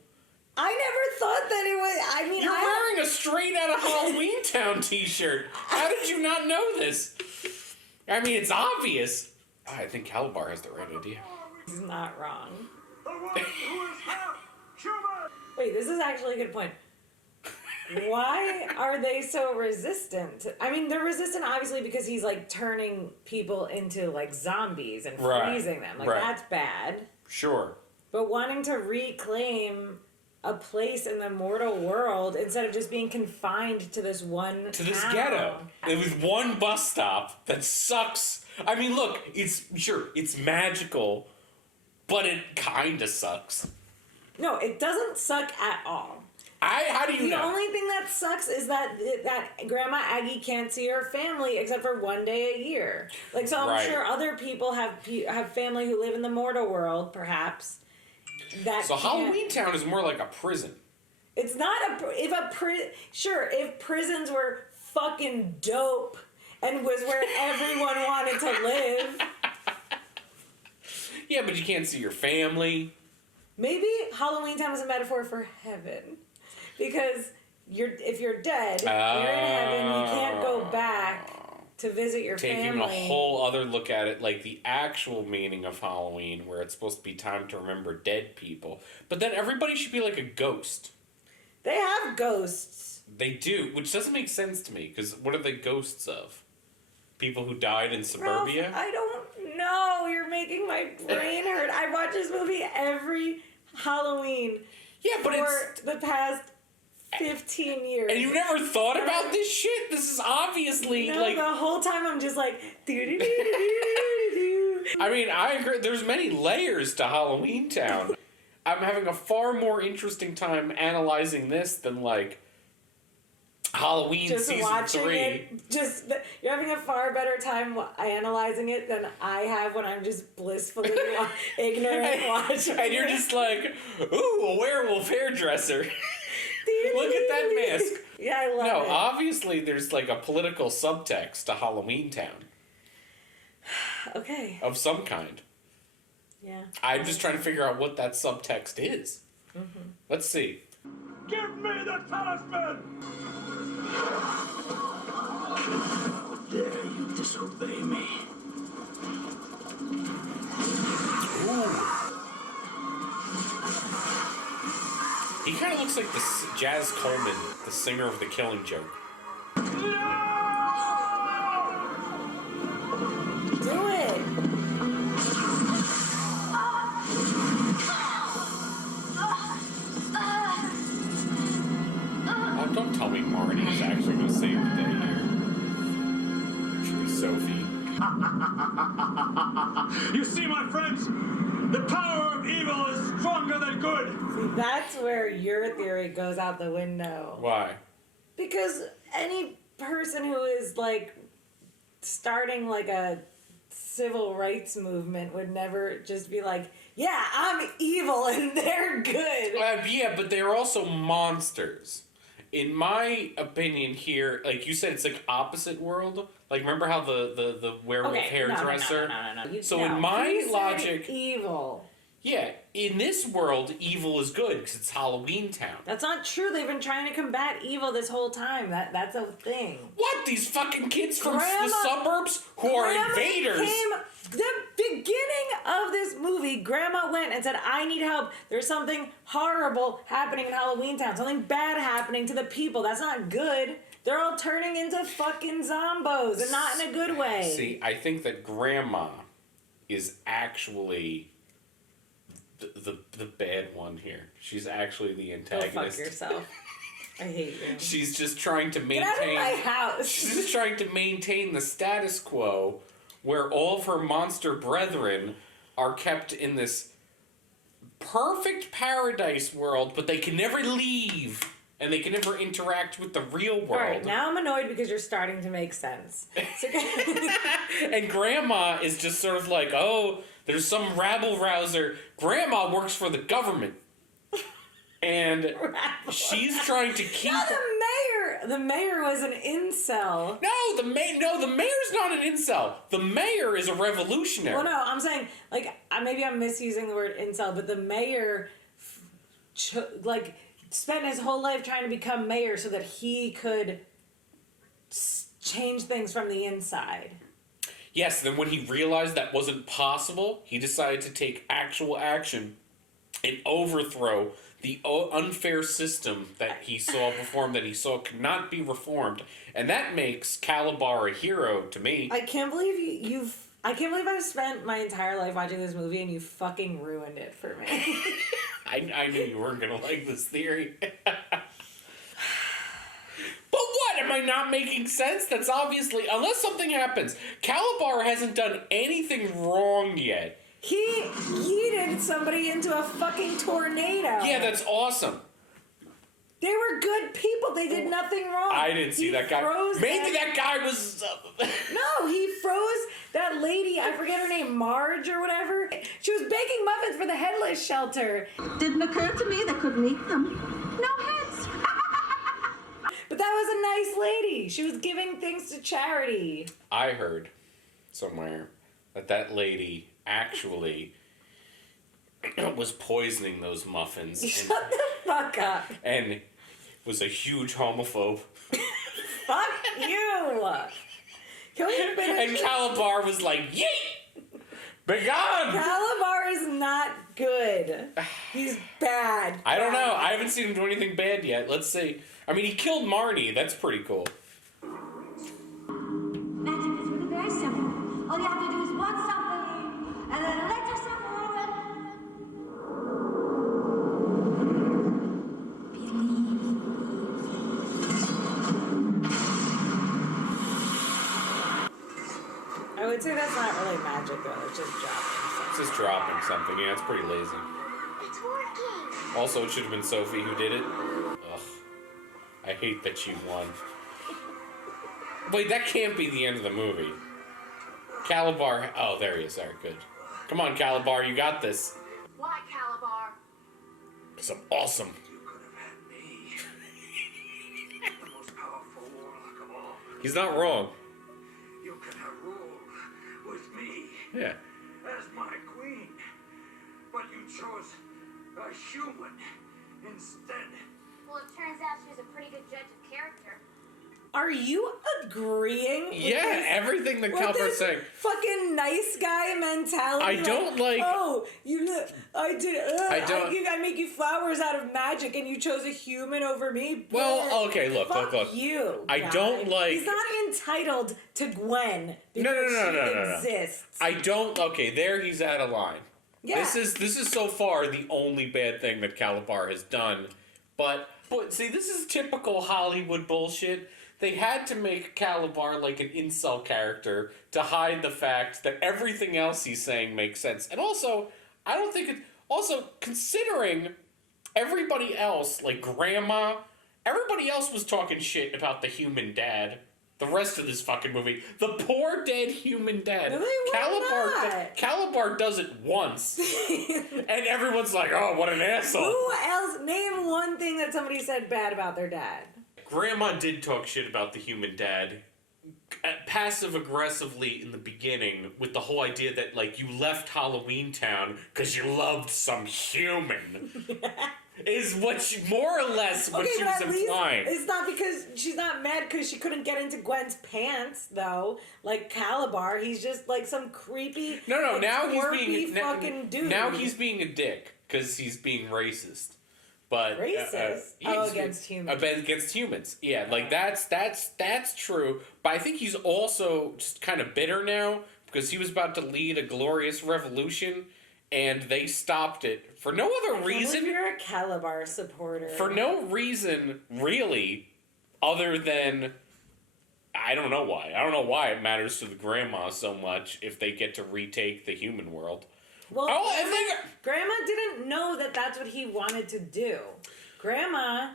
I never thought that it was. I mean, You're wearing a straight out of Halloweentown t-shirt. How did you not know this? I mean, it's obvious. I think Calabar has the right idea. He's not wrong. Wait, this is actually a good point. Why are they so resistant? I mean, they're resistant obviously because he's like turning people into like zombies and freezing them. Like that's bad. Sure. But wanting to reclaim a place in the mortal world instead of just being confined to this one to this ghetto. It was one bus stop that sucks. I mean, look, it's magical, but it kind of sucks. No, it doesn't suck at all. How do you know? The only thing that sucks is that Grandma Aggie can't see her family except for one day a year. Like, so I'm sure other people have family who live in the mortal world, perhaps. So Halloweentown is more like a prison. It's not if prisons were fucking dope and was where everyone wanted to live. Yeah, but you can't see your family. Maybe Halloweentown is a metaphor for heaven. Because if you're dead, you're in heaven, you can't go back to visit your family. Taking a whole other look at it, like the actual meaning of Halloween, where it's supposed to be time to remember dead people. But then everybody should be like a ghost. They have ghosts. They do, which doesn't make sense to me, because what are they ghosts of? People who died in suburbia? Ralph, I don't know. You're making my brain hurt. I watch this movie every Halloween. Yeah, but for the past 15 years. And you never thought about this shit? This is obviously the whole time I'm just like I mean, I agree. There's many layers to Halloweentown. I'm having a far more interesting time analyzing this than like Halloween just season watching 3. You're having a far better time analyzing it than I have when I'm just blissfully ignorant watching. And you're just like, ooh, a werewolf hairdresser. Look at that mask. Yeah, I love it. No, obviously there's like a political subtext to Halloweentown. Okay. Of some kind. Yeah. I'm just trying to figure out what that subtext is. Mm-hmm. Let's see. Give me the talisman! How dare you disobey me? He kind of looks like the Jazz Coleman, the singer of The Killing Joke. Do it! Oh, don't tell me Marty is actually going to save the day here. Actually, Sophie. You see, my friends, the power of evil is stronger than good. See, that's where your theory goes out the window. Why? Because any person who is like starting like a civil rights movement would never just be like, yeah, I'm evil and they're good. Yeah, but they're also monsters. In my opinion here, like you said, it's like opposite world. Like, remember how the werewolf hairdresser? No. So in my logic, evil. Yeah, in this world, evil is good because it's Halloweentown. That's not true. They've been trying to combat evil this whole time. That's a thing. What? These fucking kids from the suburbs who are invaders? The beginning of this movie, Grandma went and said, I need help. There's something horrible happening in Halloweentown. Something bad happening to the people. That's not good. They're all turning into fucking zombos and not in a good way. See, I think that Grandma is actually the bad one here. She's actually the antagonist. Go fuck yourself. I hate you. She's just trying to maintain... Get out of my house. She's just trying to maintain the status quo where all of her monster brethren are kept in this perfect paradise world, but they can never leave. And they can never interact with the real world. Alright, now I'm annoyed because you're starting to make sense. And Grandma is just sort of like, oh, there's some rabble-rouser. Grandma works for the government. And she's trying to keep... No, the mayor was an incel. No, the mayor's not an incel. The mayor is a revolutionary. Well, no, I'm saying, like, maybe I'm misusing the word incel, but the mayor, spent his whole life trying to become mayor so that he could change things from the inside. Yes, then when he realized that wasn't possible, he decided to take actual action and overthrow the unfair system that he saw before him, that he saw could not be reformed. And that makes Calabar a hero to me. I can't believe I can't believe I've spent my entire life watching this movie and you fucking ruined it for me. I knew you weren't going to like this theory. But what? Am I not making sense? That's obviously... Unless something happens. Calabar hasn't done anything wrong yet. He yeeted somebody into a fucking tornado. Yeah, that's awesome. They were good people. They did nothing wrong. I didn't see that guy. Maybe that guy was... No, he froze that lady. I forget her name. Marge or whatever. She was baking muffins for the headless shelter. Didn't occur to me they couldn't eat them. No heads. But that was a nice lady. She was giving things to charity. I heard somewhere that lady actually was poisoning those muffins. Shut the fuck up. And was a huge homophobe. Fuck you. Can we finish? And Calabar was like, yeet! Begone! Calabar is not good. He's bad. I don't know. I haven't seen him do anything bad yet. Let's see. I mean, he killed Marnie. That's pretty cool. Magic is really very simple. All you have to do is want something and then let yourself run. I would say that's not really magic, though. It's just dropping something. It's just dropping something. Yeah, it's pretty lazy. It's working. Also, it should have been Sophie who did it. Ugh. I hate that she won. Wait, that can't be the end of the movie. Calabar... Oh, there he is. All right, good. Come on, Calabar, you got this. Why, Calabar? Because I'm awesome. The most powerful warlock of all. He's not wrong. You could have ruled with me Yeah. as my queen, but you chose a human instead. Well, it turns out she was a pretty good judge of character. Are you agreeing? With Yeah, this, everything that Calabar's saying. Fucking nice guy mentality. I don't like. Oh, you look. I did. I don't. I make you flowers out of magic, and you chose a human over me. Well, okay, look. Fuck you. I guy. don't like. He's not entitled to Gwen. No. Exists. I don't. Okay, there he's out of line. Yeah. This is so far the only bad thing that Calabar has done. But see, this is typical Hollywood bullshit. They had to make Calabar like an incel character to hide the fact that everything else he's saying makes sense. And also, I don't think it... Also, considering everybody else, like Grandma, everybody else was talking shit about the human dad. The rest of this fucking movie. The poor dead human dad. No, they were not. Calabar does it once. And everyone's like, oh, what an asshole. Who else? Name one thing that somebody said bad about their dad. Grandma did talk shit about the human dad passive-aggressively in the beginning with the whole idea that, like, you left Halloweentown because you loved some human. Is what she, more or less what she was implying. It's not because she's not mad because she couldn't get into Gwen's pants, though. Like Calabar, he's just like some creepy, No, now he's being fucking dude. Now he's being a dick because he's being racist. But racist? Against humans. Against humans. Yeah, like that's true. But I think he's also just kind of bitter now because he was about to lead a glorious revolution and they stopped it for no other reason. You're a Calabar supporter. For no reason, really, other than I don't know why. I don't know why it matters to the grandma so much if they get to retake the human world. Well, Grandma didn't know that that's what he wanted to do. Grandma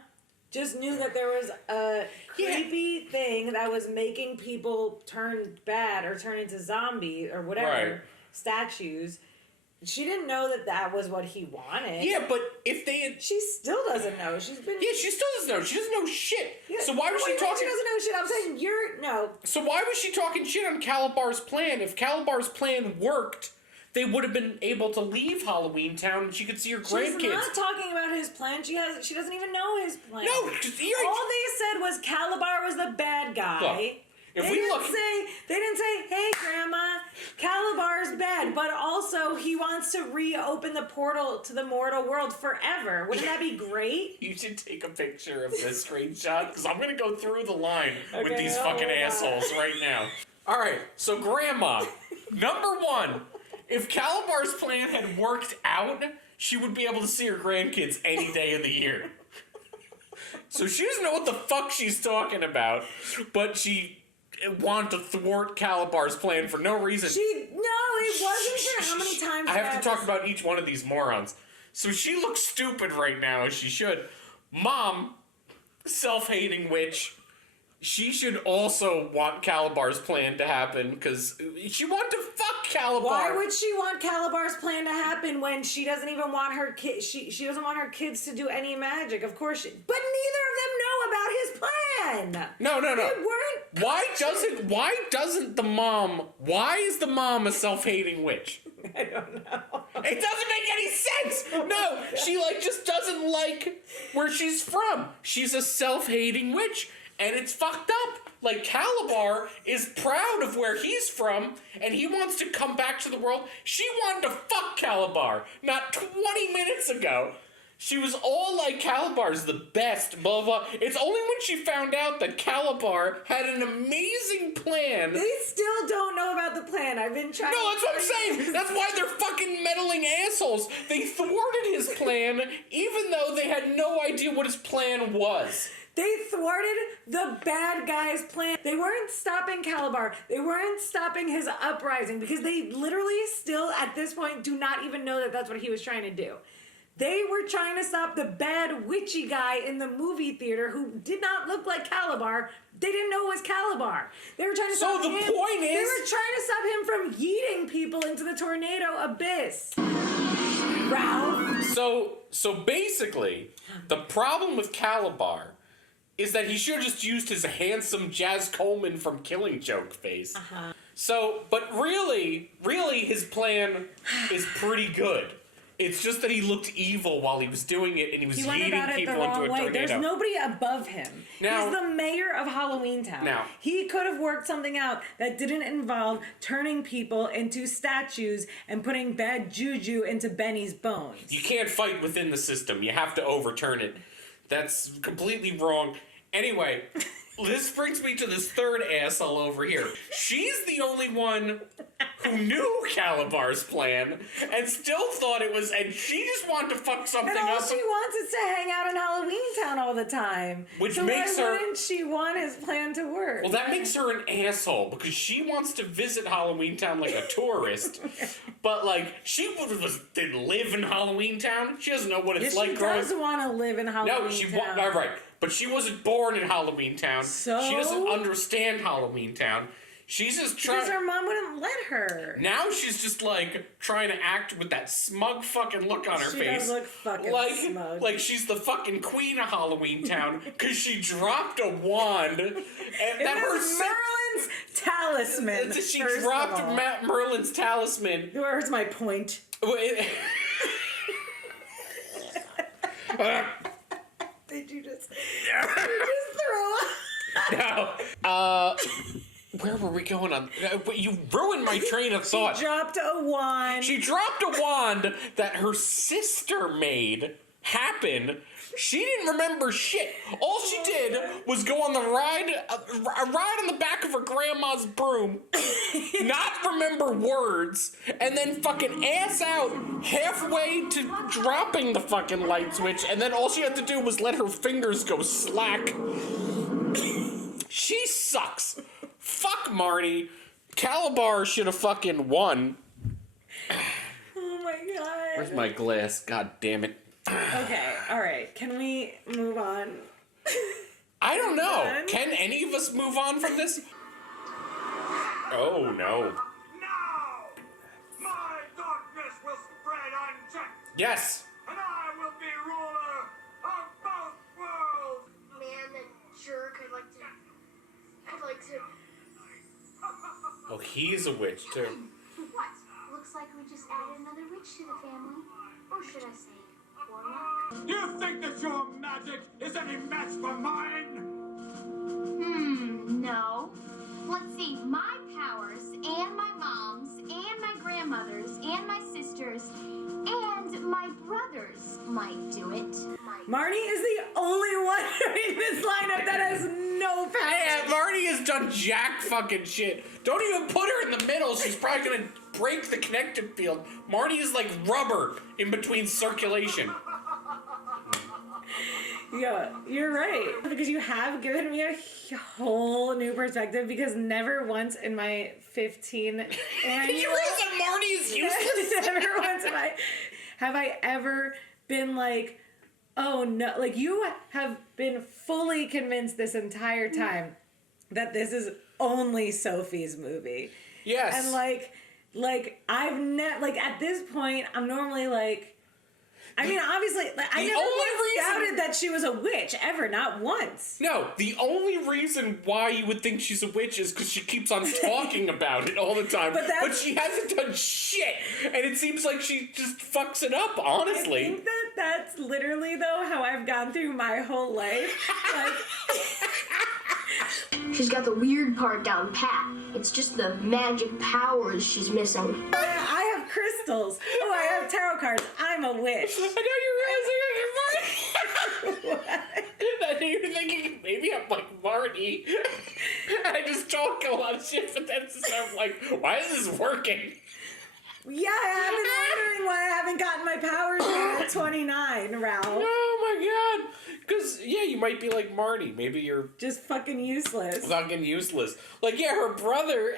just knew that there was a creepy thing that was making people turn bad or turn into zombies or whatever, statues. She didn't know that that was what he wanted. Yeah, but if they had... She still doesn't know. She's been... Yeah, she still doesn't know. She doesn't know shit. Yeah, so why was she talking... She doesn't know shit. I'm saying No. So why was she talking shit on Calabar's plan? If Calabar's plan worked... They would have been able to leave Halloweentown and she could see her grandkids. She's not talking about his plan. She doesn't even know his plan. No, all they said was Calabar was the bad guy. Look, they didn't say, hey Grandma, Calabar's bad, but also he wants to reopen the portal to the mortal world forever. Wouldn't that be great? You should take a picture of this screenshot because I'm gonna go through the line with these fucking assholes right now. All right, so Grandma, number one. If Calabar's plan had worked out, she would be able to see her grandkids any day of the year. So she doesn't know what the fuck she's talking about, but she wanted to thwart Calabar's plan for no reason. It wasn't for how many times. I have to talk about each one of these morons. So she looks stupid right now, as she should. Mom, self-hating witch. She should also want Calabar's plan to happen because she wanted to fuck Calabar. Why would she want Calabar's plan to happen when she doesn't even want her kids? She doesn't want her kids to do any magic. Of course, but neither of them know about his plan. No. They weren't. Why doesn't the mom? Why is the mom a self-hating witch? I don't know. It doesn't make any sense. No, she just doesn't like where she's from. She's a self-hating witch. And it's fucked up. Like, Calabar is proud of where he's from, and he wants to come back to the world. She wanted to fuck Calabar not 20 minutes ago. She was all like, Calabar's the best, blah, blah. It's only when she found out that Calabar had an amazing plan. They still don't know about the plan. I've been trying. No, that's what I'm saying. That's why they're fucking meddling assholes. They thwarted his plan, even though they had no idea what his plan was. They thwarted the bad guy's plan. They weren't stopping Calabar. They weren't stopping his uprising because they literally still, at this point, do not even know that that's what he was trying to do. They were trying to stop the bad witchy guy in the movie theater who did not look like Calabar. They didn't know it was Calabar. They were trying to stop him. So the point is... They were trying to stop him from yeeting people into the tornado abyss. Ralph? So basically, the problem with Calabar is that he should have just used his handsome Jazz Coleman from Killing Joke face. But really his plan is pretty good. It's just that he looked evil while he was doing it, and he was He went yeeting about it the people into wrong a way. tornado. There's nobody above him. Now- He's the mayor of Halloweentown. Now- He could have worked something out that didn't involve turning people into statues and putting bad juju into Benny's bones. You can't fight within the system. You have to overturn it. That's completely wrong. Anyway, this brings me to this third asshole over here. She's the only one who knew Calabar's plan and still thought it was, and she just wanted to fuck something And all up. she wants is to hang out in Halloweentown all the time. Which so makes why her- wouldn't she want his plan to work? Well, that makes her an asshole because she wants to visit Halloweentown like a tourist, but like she didn't live in Halloweentown. She doesn't know what it's Yeah, like she growing. does want to live in Halloweentown. No, she right, but she wasn't born in Halloweentown. So? She doesn't understand Halloweentown. She's just Because trying. her mom wouldn't let her. Now she's just like trying to act with that smug fucking look on her She face. does look fucking like, smug. Like she's the fucking queen of Halloweentown because she dropped a wand and that her was Merlin's talisman. She first of dropped all. Matt Merlin's talisman. Where's my point? Did you just throw up? No. Where were we going on? You ruined my train of thought. She dropped a wand. She dropped a wand that her sister made happen. She didn't remember shit. All she did was go on the ride, a ride on the back of her grandma's broom, not remember words, and then fucking ass out halfway to dropping the fucking light switch, and then all she had to do was let her fingers go slack. She sucks. Fuck Marty. Calabar should have fucking won. Oh my god. Where's my glass? God damn it. Okay, alright. Can we move on? I don't know. Done? Can any of us move on from this? Oh no. My darkness will spread unchecked, Yes. and I will be ruler of both worlds. Man, that jerk. I'd like to. Oh, he's a witch too. What? Looks like we just added another witch to the family. Or should I say, warlock? You think that your magic is any match for mine? No. Let's see, my powers, and my mom's, and my grandmother's, and my sister's, and my brother's might do it. Marty is the only one in this lineup that has no power. Yeah, Marty has done jack fucking shit. Don't even put her in the middle. She's probably gonna break the connected field. Marty is like rubber in between circulation. Yeah, you're right. Because you have given me a whole new perspective because never once in my 15 annual... You realize that Marty is useless? Never once have I ever been like, oh no, like you have been fully convinced this entire time that this is only Sophie's movie. Yes. And like I've never, like at this point, I'm normally like, I mean, obviously, like, I never once doubted that she was a witch, ever, not once. No, the only reason why you would think she's a witch is because she keeps on talking about it all the time. But she hasn't done shit. And it seems like she just fucks it up, honestly. I think that's literally, though, how I've gone through my whole life. Like, She's got the weird part down pat. It's just the magic powers she's missing. I have crystals. Oh, I have tarot cards. I'm a witch. I know you're thinking maybe I'm like Marty. I just talk a lot of shit, but then I'm like, why is this working? Yeah, I've been wondering why I haven't gotten my powers yet at 29, Ralph. Oh my god. Because, yeah, you might be like Marty. Maybe you're just fucking useless. Fucking useless. Like, yeah, her brother...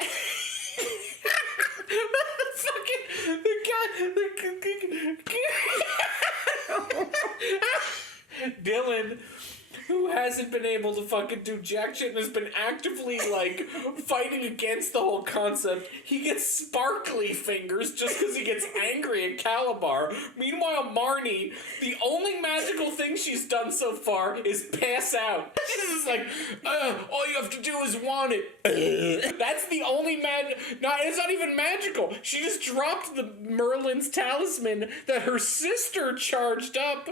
Dylan, who hasn't been able to fucking do jack shit and has been actively, like, fighting against the whole concept. He gets sparkly fingers just because he gets angry at Calabar. Meanwhile, Marnie, the only magical thing she's done so far is pass out. She's just like, all you have to do is want it. That's the only it's not even magical. She just dropped the Merlin's talisman that her sister charged up.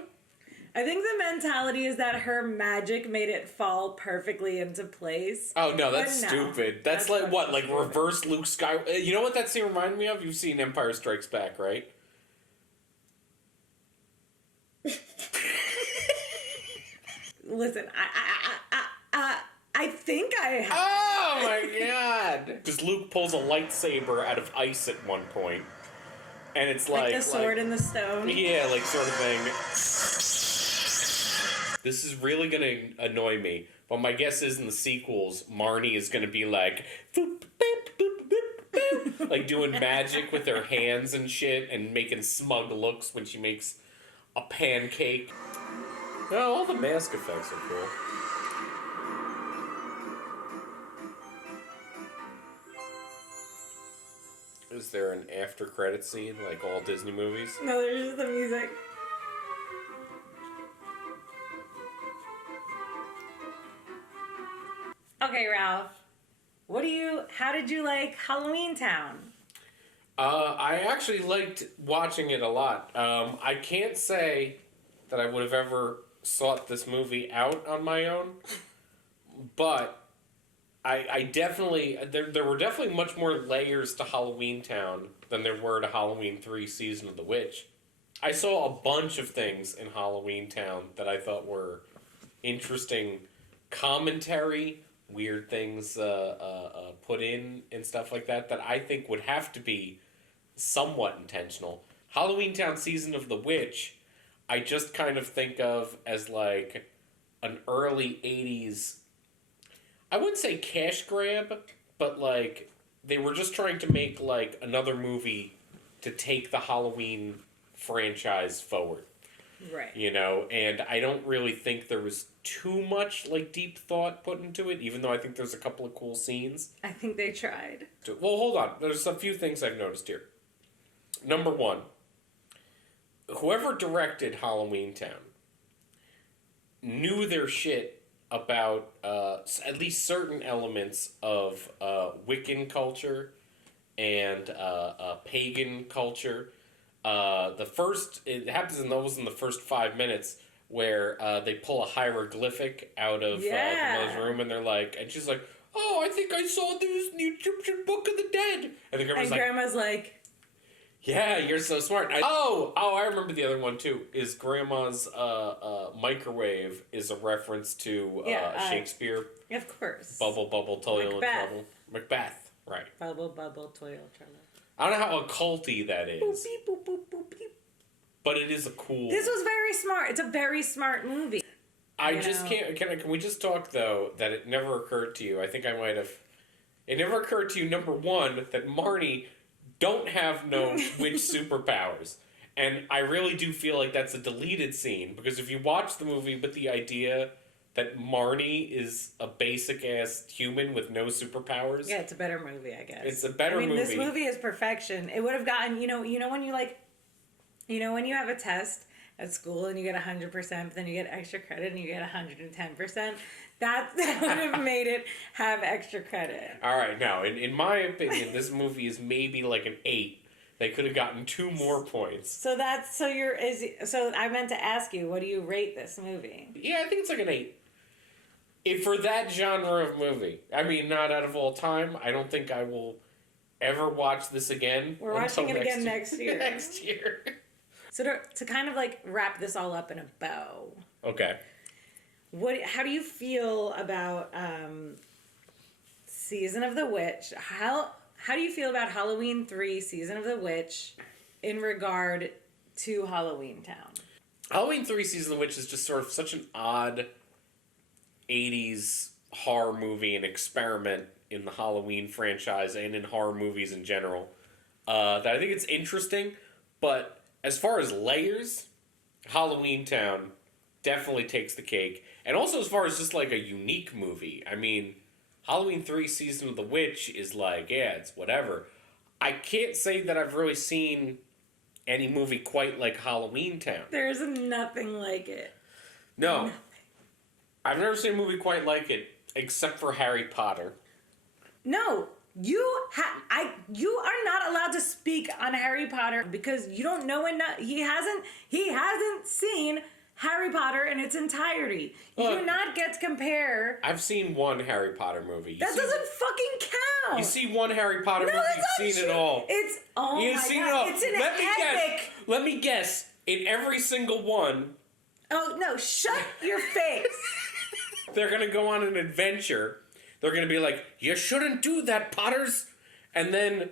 I think the mentality is that her magic made it fall perfectly into place. Oh no, that's stupid. That's like what, like stupid. reverse Luke Skywalker. You know what that scene reminded me of? You've seen Empire Strikes Back, right? Listen, I think I have. Oh my god! Because Luke pulls a lightsaber out of ice at one point, and it's like the sword in the stone. Yeah, like sort of thing. This is really gonna annoy me, but my guess is in the sequels, Marnie is gonna be like, boop, boop, boop, boop, boop, like doing magic with her hands and shit, and making smug looks when she makes a pancake. Oh, all the mask effects are cool. Is there an after credit scene like all Disney movies? No, there's just the music. Okay, Ralph. How did you like Halloweentown? I actually liked watching it a lot. I can't say that I would have ever sought this movie out on my own, but I definitely, there were definitely much more layers to Halloweentown than there were to Halloween 3 Season of the Witch. I saw a bunch of things in Halloweentown that I thought were interesting commentary, weird things put in and stuff like that I think would have to be somewhat intentional. Halloweentown Season of the Witch, I just kind of think of as like an early 80s, I wouldn't say cash grab, but like they were just trying to make like another movie to take the Halloween franchise forward. Right. You know, and I don't really think there was too much like deep thought put into it, even though I think there's a couple of cool scenes. I think they tried. Well, hold on. There's a few things I've noticed here. Number one, whoever directed Halloweentown knew their shit about at least certain elements of Wiccan culture and pagan culture. It happens in the first 5 minutes where they pull a hieroglyphic out of the mother's room, and they're like, and she's like, "Oh, I think I saw this in the Egyptian Book of the Dead," and the grandma's like, "Yeah, you're so smart." I remember the other one too. Is Grandma's microwave is a reference to Shakespeare? Of course. Bubble, bubble, toil, and trouble. Macbeth, right? Bubble, bubble, toil, trouble. I don't know how occulty that is. Boop, beep, boop, boop, boop, beep. But it is a cool... This was very smart. It's a very smart movie. Can we just talk, though, that it never occurred to you. I think I might have... It never occurred to you, number one, that Marnie don't have no witch superpowers. And I really do feel like that's a deleted scene. Because if you watch the movie with the idea that Marnie is a basic-ass human with no superpowers... Yeah, it's a better movie, I guess. It's a better movie. This movie is perfection. It would have gotten... when you have a test at school and you get 100%, but then you get extra credit and you get 110%, that would have made it have extra credit. All right, now, in my opinion, this movie is maybe like an 8. They could have gotten 2 more points. So I meant to ask you, what do you rate this movie? Yeah, I think it's like an 8. If for that genre of movie, I mean, not out of all time, I don't think I will ever watch this again. We're watching it again next year. Next year. So to kind of like wrap this all up in a bow. Okay. How do you feel about Season of the Witch? How do you feel about Halloween 3 Season of the Witch in regard to Halloweentown? Halloween 3 Season of the Witch is just sort of such an odd 80s horror movie and experiment in the Halloween franchise and in horror movies in general that I think it's interesting, but as far as layers, Halloweentown definitely takes the cake. And also as far as just like a unique movie, I mean, Halloween 3 Season of the Witch is like, yeah, it's whatever. I can't say that I've really seen any movie quite like Halloweentown. There's nothing like it. No. Nothing. I've never seen a movie quite like it, except for Harry Potter. No, you are not allowed to speak on Harry Potter because you don't know enough. He hasn't seen Harry Potter in its entirety. You do not get to compare. I've seen one Harry Potter movie. That doesn't fucking count. You see one Harry Potter movie, you've seen it all. It's oh You've my seen god! It all. It's an epic. Let me guess. In every single one. Oh no! Shut your face. They're gonna go on an adventure. They're gonna be like, "You shouldn't do that, Potters," and then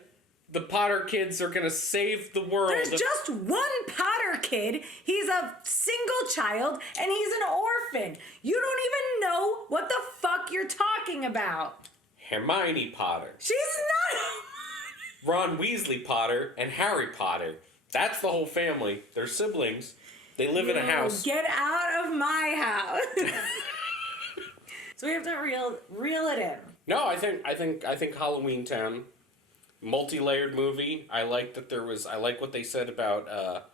the Potter kids are gonna save the world. There's just one Potter kid. He's a single child, and he's an orphan. You don't even know what the fuck you're talking about. Hermione Potter. She's not. Ron Weasley Potter and Harry Potter. That's the whole family. They're siblings. They live in a house. Get out of my house. So we have to reel it in. No, I think Halloweentown, multi-layered movie. I like what they said about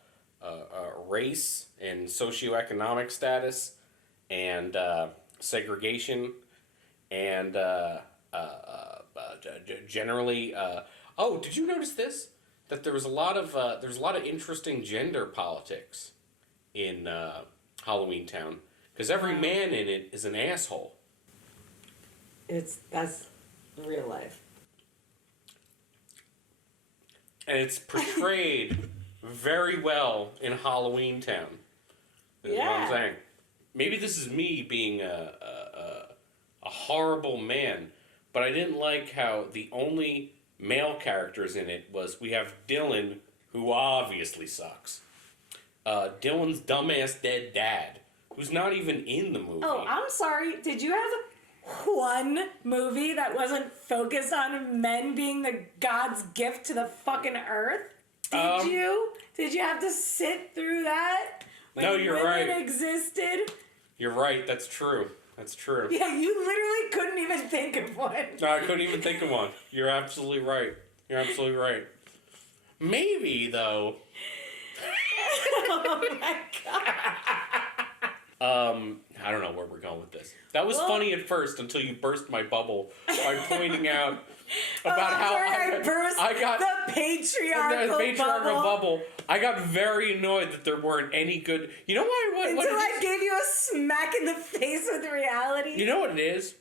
race and socioeconomic status and segregation and generally. Oh, did you notice this? That there's a lot of interesting gender politics in Halloweentown because every man in it is an asshole. That's real life. And it's portrayed very well in Halloweentown. Is what I'm saying. Maybe this is me being a horrible man, but I didn't like how the only male characters in it was we have Dylan, who obviously sucks. Dylan's dumbass dead dad, who's not even in the movie. Oh, I'm sorry. Did you have one movie that wasn't focused on men being the God's gift to the fucking earth? Did you? Did you have to sit through that? No, you're right. Women existed? You're right. That's true. That's true. Yeah, you literally couldn't even think of one. No, I couldn't even think of one. You're absolutely right. You're absolutely right. Maybe, though. Oh my god. I don't know where we're going with this. That was funny at first until you burst my bubble by pointing out about how I got the patriarchal bubble. I got very annoyed that there weren't any good. You know why? Until I gave you a smack in the face with reality. You know what it is?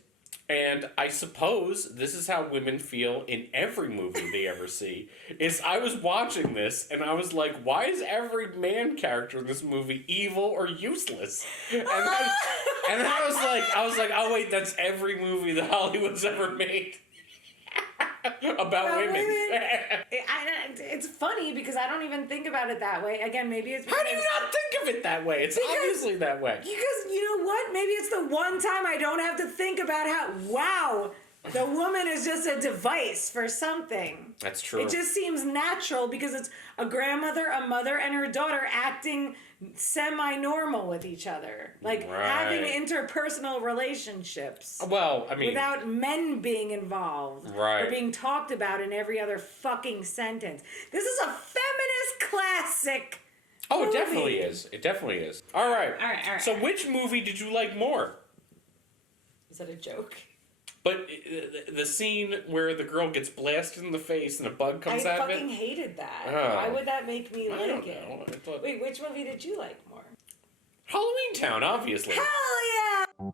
And I suppose this is how women feel in every movie they ever see. Is I was watching this and I was like, why is every man character in this movie evil or useless? And then I was like, oh wait, that's every movie that Hollywood's ever made. about women. It's funny because I don't even think about it that way. Again, maybe it's how do you not think of it that way? It's obviously that way. Because you know what? Maybe it's the one time I don't have to think about how the woman is just a device for something. That's true. It just seems natural because it's a grandmother, a mother, and her daughter acting semi-normal with each other. Like having interpersonal relationships. Well, I mean, without men being involved. Or being talked about in every other fucking sentence. This is a feminist classic. Oh, movie. It definitely is. It definitely is. All right. So which movie did you like more? Is that a joke? But the scene where the girl gets blasted in the face and a bug comes out of it? I fucking hated that. Oh. Why would that make me like it? I thought... Wait, which movie did you like more? Halloweentown, obviously. Hell yeah!